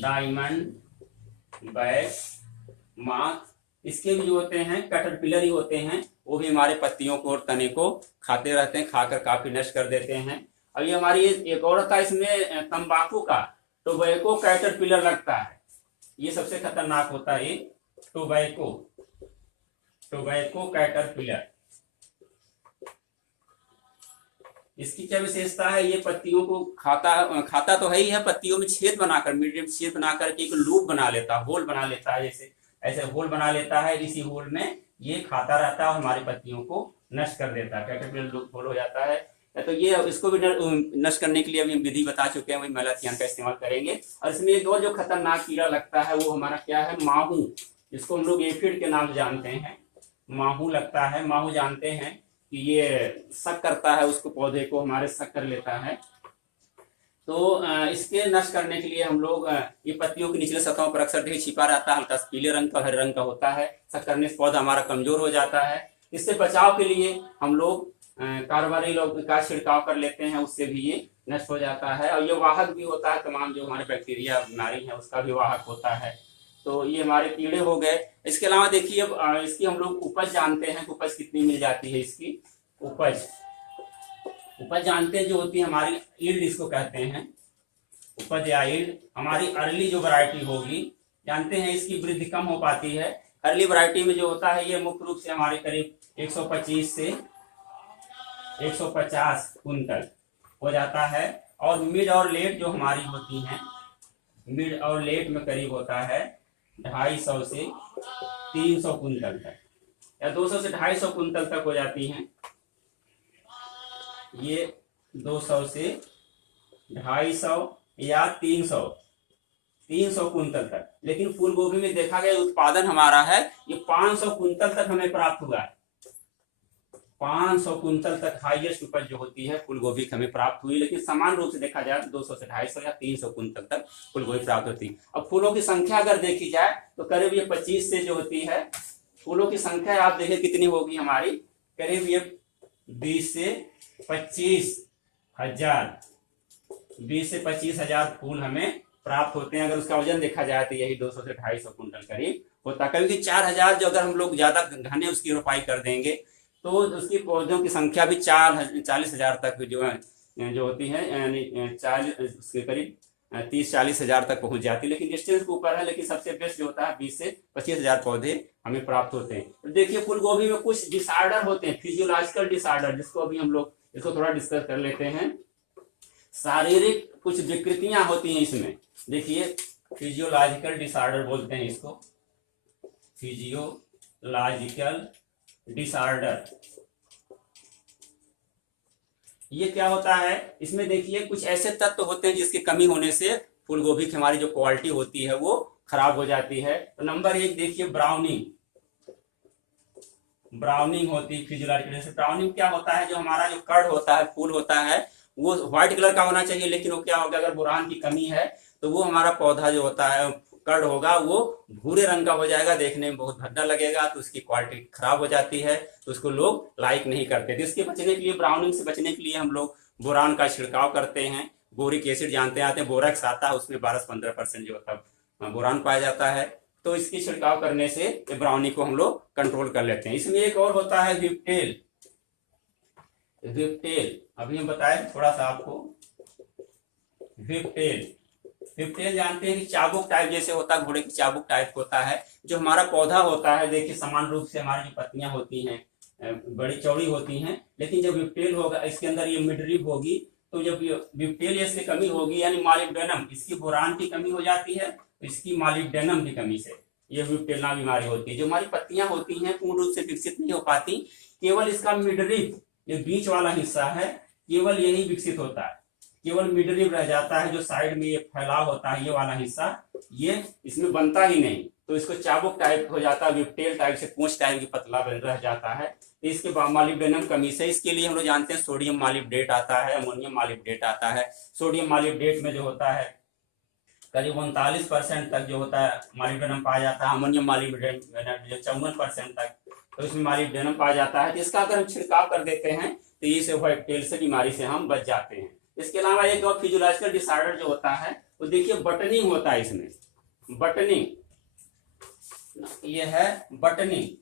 डायमंड बैक माथ। इसके भी जो होते हैं कैटरपिलर ही होते हैं, वो भी हमारे पत्तियों को और तने को खाते रहते हैं, खाकर काफी नष्ट कर देते हैं। अब ये हमारी एक और होता है इसमें तंबाकू का, टोबैको कैटरपिलर लगता है, ये सबसे खतरनाक होता है, ये टोबैको, टोबैको कैटरपिलर। इसकी क्या विशेषता है, ये पत्तियों को खाता तो है ही है, पत्तियों में छेद बनाकर, मीडियम छेद बनाकर के एक लूप बना लेता, होल बना लेता है, जैसे ऐसे होल बना लेता है, इसी होल में ये खाता रहता है और हमारी पत्तियों को नष्ट कर देता है, कैटरपिलर लूप होल हो जाता है। तो ये इसको भी नष्ट करने के लिए अभी विधि बता चुके हैं, वही मैलाथियन का इस्तेमाल करेंगे। और इसमें एक और जो खतरनाक कीड़ा लगता है वो हमारा क्या है, माहू, जिसको हम लोग एफिड के नाम जानते हैं, माहू लगता है। माहू जानते हैं कि ये शक करता है, उसको पौधे को हमारे शक कर लेता है। तो इसके नष्ट करने के लिए हम लोग, ये पत्तियों की निचले सतहों पर अक्सर ढेर छिपा रहता है, हल्का पीले रंग का, हरे रंग का होता है, शक करने से पौधा हमारा कमजोर हो जाता है। इससे बचाव के लिए हम लोग कार्बारी का छिड़काव कर लेते हैं, उससे भी ये नष्ट हो जाता है। और ये वाहक भी होता है, तमाम जो हमारे बैक्टीरिया बीमारी है उसका भी वाहक होता है। तो ये हमारे कीड़े हो गए। इसके अलावा देखिए इसकी हम लोग उपज जानते हैं, उपज कितनी मिल जाती है, इसकी उपज, उपज जानते हैं जो होती है हमारी ईल्ड, इसको कहते हैं उपज या ईल्ड। हमारी अर्ली जो वैरायटी होगी, जानते हैं इसकी वृद्धि कम हो पाती है। अर्ली वैरायटी में जो होता है ये मुख्य रूप से हमारे करीब 125 से 150 कुंटल हो जाता है। और मिड और लेट जो हमारी होती हैं, मिड और लेट में करीब होता है 250 से 300 कुंटल तक, या 200 से 250 कुंटल तक हो जाती हैं। ये 200 से 250 या 300 कुंटल तक। लेकिन फूल गोभी में देखा गया उत्पादन हमारा है ये 500 कुंटल तक हमें प्राप्त हुआ है, 500 कुंटल तक हाईएस्ट उपज जो होती है फूल गोभी की हमें प्राप्त हुई। लेकिन समान रूप से देखा जाए 200 से 250 या 300 कुंटल तक फूल गोभी प्राप्त होती है। अब फूलों की संख्या अगर देखी जाए तो करीब ये 25 से जो होती है फूलों की संख्या, आप देखिए कितनी होगी हमारी, करीब ये 20 से 25,000, 20 से 25,000 फूल हमें प्राप्त होते हैं। अगर उसका वजन देखा जाए तो यही 200 से 250 कुंटल करीब होता है। कभी 4,000 जो अगर हम लोग ज्यादा घने उसकी रोपाई कर देंगे तो उसकी पौधों की संख्या भी 40,000 तक जो होती है, यानी 40 उसके करीब 30-40,000 तक पहुंच जाती है। लेकिन डिस्टेंस के ऊपर है, लेकिन सबसे बेस्ट जो होता है 20 से 25,000 पौधे हमें प्राप्त होते हैं। तो देखिए फूल गोभी में कुछ डिसऑर्डर होते हैं, फिजियोलॉजिकल डिसऑर्डर, जिसको अभी हम लोग इसको थोड़ा डिस्कस कर लेते हैं। शारीरिक कुछ विकृतियां होती हैं इसमें, देखिए फिजियोलॉजिकल डिसऑर्डर बोलते हैं इसको, फिजियोलॉजिकल डिसऑर्डर। ये क्या होता है, इसमें देखिए कुछ ऐसे तत्व होते हैं जिसकी कमी होने से फूल गोभी की हमारी जो क्वालिटी होती है वो खराब हो जाती है। तो नंबर 1 देखिए ब्राउनिंग, ब्राउनिंग होती है फिजियोलॉजिकल। जैसे ब्राउनिंग क्या होता है, जो हमारा जो कड़ होता है, फूल होता है, वो व्हाइट कलर का होना चाहिए, लेकिन वो क्या होगा, अगर बोरान की कमी है तो वो हमारा पौधा जो होता है कड़ होगा वो भूरे रंग का हो जाएगा, देखने में बहुत भद्दा लगेगा, तो उसकी क्वालिटी खराब हो जाती है, तो उसको लोग लाइक नहीं करते। तो इसके बचने के लिए, ब्राउनिंग से बचने के लिए हम लोग बोरान का छिड़काव करते हैं। बोरिक एसिड जानते हैं, बोरैक्स आता है, उसमें 12 से 15% जो होता है बोरान पाया जाता है। तो इसकी छिड़काव करने से ब्राउनी को हम लोग कंट्रोल कर लेते हैं। इसमें एक और होता है विपटेल, विपटेल अभी हम बताए थोड़ा सा आपको, व्हिपटेल। व्हिपटेल जानते हैं कि चाबुक टाइप जैसे होता है, घोड़े की चाबुक टाइप होता है। जो हमारा पौधा होता है देखिए समान रूप से हमारी जो पत्तियां होती हैं बड़ी चौड़ी होती हैं, लेकिन जब व्हिपटेल होगा इसके अंदर ये मिडरिप होगी, तो जब व्हिपटेल से कमी होगी यानी मॉलिब्डेनम, इसकी बोरान की कमी हो जाती है, इसकी मॉलिब्डेनम की कमी से ये व्हिपटेल्ला बीमारी होती है। जो हमारी पत्तियां होती हैं पूर्ण रूप से विकसित नहीं हो पाती, केवल इसका मिडरिप, ये बीच वाला हिस्सा है, केवल यही विकसित होता है, केवल मिडरिप रह जाता है। जो साइड में ये फैलाव होता है ये वाला हिस्सा, ये इसमें बनता ही नहीं, तो इसको चाबुक टाइप हो जाता है, व्हिपटेल टाइप से पूंछ टाइप की पतला रह जाता है। तो इसके बाद मॉलिब्डेनम कमी से, इसके लिए हम लोग जानते हैं सोडियम मॉलिब्डेट आता है, अमोनियम मॉलिब्डेट आता है। सोडियम मॉलिब्डेट में जो होता है करीब 39% तक जो होता है मॉलिब्डेनम पाया जाता है, अमोनियम मॉलिब्डेट जो 54% तक, तो इसमें मॉलिब्डेनम पाया जाता है। तो इसका अगर हम छिड़काव कर देते हैं तो इस व्हिपटेल से बीमारी से हम बच जाते हैं। इसके अलावा एक और फिजियोलॉजिकल डिसऑर्डर जो होता है वो देखिए बटनिंग होता है। इसमें बटनिंग, ये है बटनिंग।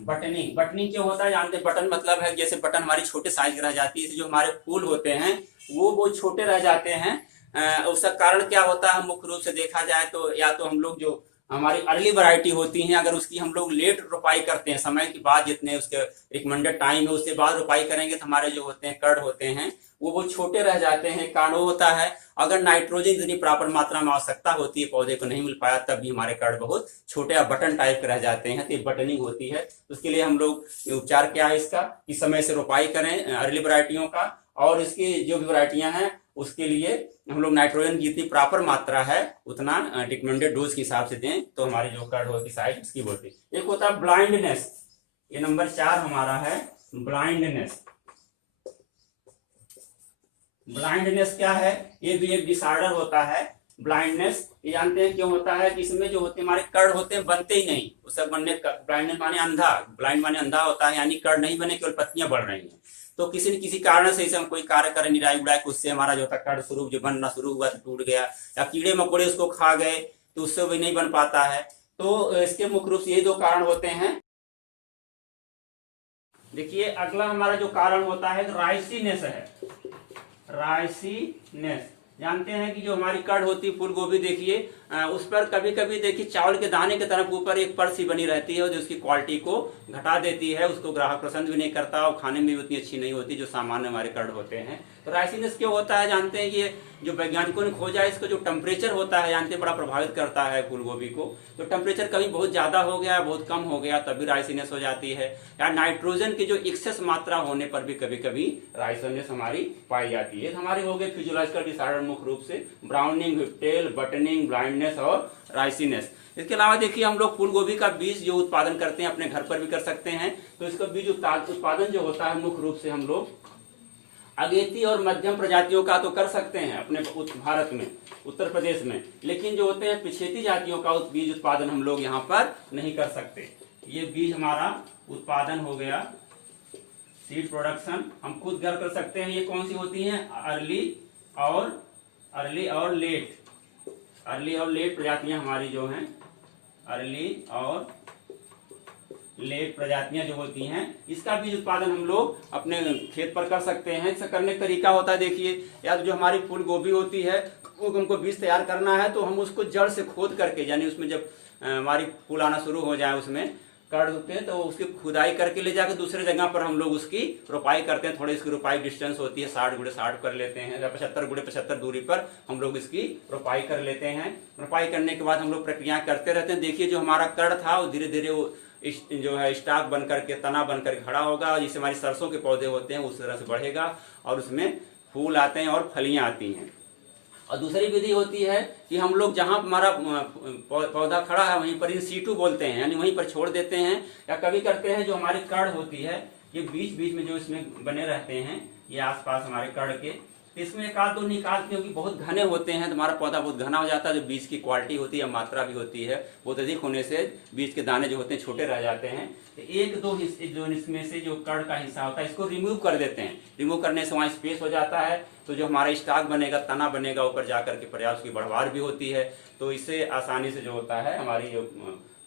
बटनिंग, बटनिंग क्यों होता है जानते हैं? बटन मतलब है जैसे बटन हमारी छोटे साइज की रह जाती है, जो हमारे फूल होते हैं वो छोटे रह जाते हैं। उसका कारण क्या होता है? मुख्य रूप से देखा जाए तो या तो हम लोग जो हमारी अर्ली वैरायटी होती हैं, अगर उसकी हम लोग लेट रोपाई करते हैं, समय के बाद जितने उसके रिकमेंडेड टाइम है उसके बाद रोपाई करेंगे, तो हमारे जो होते हैं कड़ होते हैं वो छोटे रह जाते हैं। कारण होता है अगर नाइट्रोजन जितनी प्रॉपर मात्रा में आवश्यकता होती है पौधे को नहीं मिल पाया, तब भी हमारे कड़ बहुत छोटे या बटन टाइप के रह जाते हैं, तो ये बटनिंग होती है। उसके लिए हम लोग उपचार क्या है इसका, कि समय से रोपाई करें अर्ली वैरायटियों का, और इसकी जो भी वैरायटियां हैं उसके लिए हम लोग नाइट्रोजन की जितनी प्रॉपर मात्रा है उतना रिकमेंडेड डोज के हिसाब से दें, तो हमारी जो कड़ होती साइज उसकी बढ़ती। एक होता है ब्लाइंडनेस, ये नंबर 4 हमारा है ब्लाइंडनेस। ब्लाइंडनेस क्या है? ये भी एक डिसऑर्डर होता है ब्लाइंडनेस। ये जानते हैं क्यों होता है? कि इसमें जो होते हैं हमारे कड़ होते हैं बनते ही नहीं, उससे बनने ब्लाइंडनेस माने अंधा, ब्लाइंड माने अंधा होता है, यानी कड़ नहीं बने केवल पत्तियां बढ़ रही हैं। तो किसी न किसी कारण से इसे हम कोई कार्य करें निराई उड़ाई, उससे हमारा जो होता है कड़ स्वरूप जो बनना शुरू हुआ तो टूट गया, या कीड़े मकोड़े उसको खा गए तो उससे भी नहीं बन पाता है। तो इसके मुख्य रूप से ये 2 कारण होते हैं। देखिए अगला हमारा जो कारण होता है राइसीनेस है। राइसीनेस जानते हैं कि जो हमारी कड़ होती है फूल गोभी, देखिए उस पर कभी कभी देखिए चावल के दाने की तरफ ऊपर एक परत सी बनी रहती है जो उसकी क्वालिटी को घटा देती है, उसको ग्राहक पसंद भी नहीं करता और खाने में भी उतनी अच्छी नहीं होती जो सामान्य हमारे कड़ होते हैं। तो राइसीनेस क्यों होता है जानते हैं? ये जो वैज्ञानिकों ने खोजा है, इसको जो टेम्परेचर होता है जानते हैं बड़ा प्रभावित करता है फूल गोभी को। तो टेम्परेचर कभी बहुत ज्यादा हो गया बहुत कम हो गया तब भी राइसीनेस हो जाती है, या नाइट्रोजन की जो एक्सेस मात्रा होने पर भी कभी कभी राइसीनेस हमारी पाई जाती है। हमारे हो गए फिजियोलॉजिकल डिसऑर्डर मुख्य रूप से ब्राउनिंग, व्हिपटेल, बटनिंग, ब्लाइंडनेस और राइसीनेस। इसके अलावा देखिए हम लोग फूल गोभी का बीज जो उत्पादन करते हैं अपने घर पर भी कर सकते हैं। तो इसका बीज उत्पादन जो होता है मुख्य रूप से हम लोग अगेती और मध्यम प्रजातियों का तो कर सकते हैं अपने भारत में, उत्तर प्रदेश में, लेकिन जो होते हैं पिछेती जातियों का बीज उत्पादन हम लोग यहाँ पर नहीं कर सकते। ये बीज हमारा उत्पादन हो गया, सीड प्रोडक्शन हम खुद घर कर सकते हैं। ये कौन सी होती हैं? अर्ली और लेट प्रजातियां हमारी जो हैं, अर्ली और लेट प्रजातियां जो होती हैं, इसका बीज उत्पादन हम लोग अपने खेत पर कर सकते हैं। इसका करने का तरीका होता है देखिए, या तो जो हमारी फूल गोभी होती है वो हमको बीज तैयार करना है, तो हम उसको जड़ से खोद करके, यानी उसमें जब हमारी फूल आना शुरू हो जाए उसमें कड़ होते हैं तो उसकी खुदाई करके ले जाकर दूसरे जगह पर हम लोग उसकी रोपाई करते हैं। थोड़ी इसकी रोपाई डिस्टेंस होती है 60 × 60 कर लेते हैं, या 75 × 75 दूरी पर हम लोग इसकी रोपाई कर लेते हैं। रोपाई करने के बाद हम लोग प्रक्रिया करते रहते हैं। देखिए जो हमारा कड़ था वो धीरे धीरे वो जो है स्टाक बन करके, तना बन करके खड़ा होगा, जिससे हमारी सरसों के पौधे होते हैं उस तरह से बढ़ेगा और उसमें फूल आते हैं और फलियां आती हैं। और दूसरी विधि होती है कि हम लोग जहाँ हमारा पौधा खड़ा है वहीं पर इन सीटू बोलते हैं, यानी वहीं पर छोड़ देते हैं। या कभी करते हैं जो हमारी कड़ होती है ये बीच बीच में जो इसमें बने रहते हैं, ये आसपास हमारे कड़ के, इसमें एक आध दो निकाल, क्योंकि बहुत घने होते हैं तो हमारा पौधा बहुत घना हो जाता है। जो बीज की क्वालिटी होती है, मात्रा भी होती है, बहुत अधिक होने से बीज के दाने जो होते हैं छोटे रह जाते हैं। तो एक दो हिस्से जो इसमें से जो कड़ का हिस्सा होता है इसको रिमूव कर देते हैं। रिमूव करने से वहाँ स्पेस हो जाता है, तो जो हमारा स्टाक बनेगा, तना बनेगा, ऊपर जाकर के पर्याप्त की बढ़वार भी होती है। तो इससे आसानी से जो होता है हमारी जो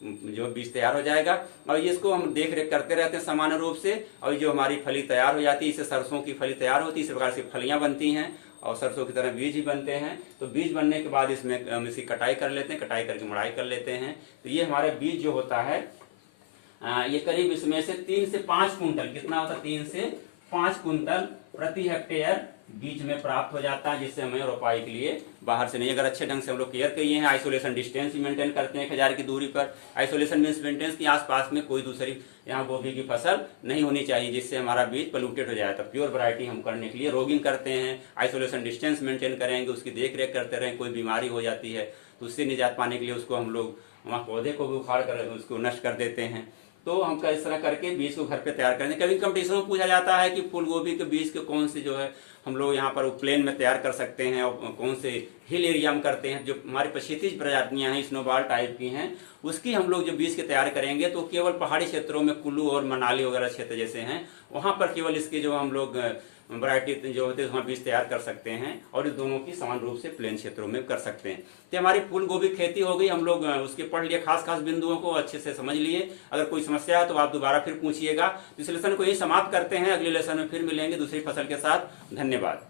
जो बीज तैयार हो जाएगा। और इसको हम देख रेख करते रहते हैं सामान्य रूप से। और जो हमारी फली तैयार हो जाती है, इससे सरसों की फली तैयार होती है, इस प्रकार से फलियां बनती हैं और सरसों की तरह बीज भी बनते हैं। तो बीज बनने के बाद इसमें हम इसकी कटाई कर लेते हैं, कटाई करके मुड़ाई कर लेते हैं। तो ये हमारे बीज जो होता है ये करीब इसमें से 3 से 5 कुंटल, कितना होता है, 3 से 5 कुंटल प्रति हेक्टेयर बीज में प्राप्त हो जाता है, जिससे हमें रोपाई के लिए बाहर से नहीं, अगर अच्छे ढंग से हम लोग केयर किए हैं, आइसोलेशन डिस्टेंस भी मेंटेन करते हैं 1000 की दूरी पर। आइसोलेशन मीन्स मेंटेनेंस के आसपास में कोई दूसरी यहाँ गोभी की फसल नहीं होनी चाहिए, जिससे हमारा बीज पोल्यूटेड हो जाए। तो प्योर वैरायटी हम करने के लिए रोगिंग करते हैं, आइसोलेशन डिस्टेंस मेंटेन करेंगे, उसकी देख रेख करते रहें। कोई बीमारी हो जाती है तो उससे निजात पाने के लिए उसको हम लोग वहाँ पौधे को भी उखाड़ कर उसको नष्ट कर देते हैं। तो हम इस तरह करके बीज को घर पे तैयार करेंगे। कभी कंपटीशन में पूछा जाता है कि फूल गोभी के बीज के कौन से जो है हम लोग यहाँ पर प्लेन में तैयार कर सकते हैं और कौन से हिल एरिया में करते हैं। जो हमारी क्षितिज प्रजातियाँ हैं, स्नोबॉल टाइप की हैं, उसकी हम लोग जो बीज के तैयार करेंगे तो केवल पहाड़ी क्षेत्रों में, कुल्लू और मनाली वगैरह क्षेत्र जैसे हैं, वहाँ पर केवल इसके जो हम लोग वैरायटी जो होते हैं वहाँ बीज तैयार कर सकते हैं और इस दोनों की समान रूप से प्लेन क्षेत्रों में कर सकते हैं। तो हमारी फूल गोभी खेती हो गई, हम लोग उसके पढ़ लिए, खास बिंदुओं को अच्छे से समझ लिए। अगर कोई समस्या है तो आप दोबारा फिर पूछिएगा। इस लेसन को यही समाप्त करते हैं, अगले लेसन में फिर मिलेंगे दूसरी फसल के साथ। धन्यवाद।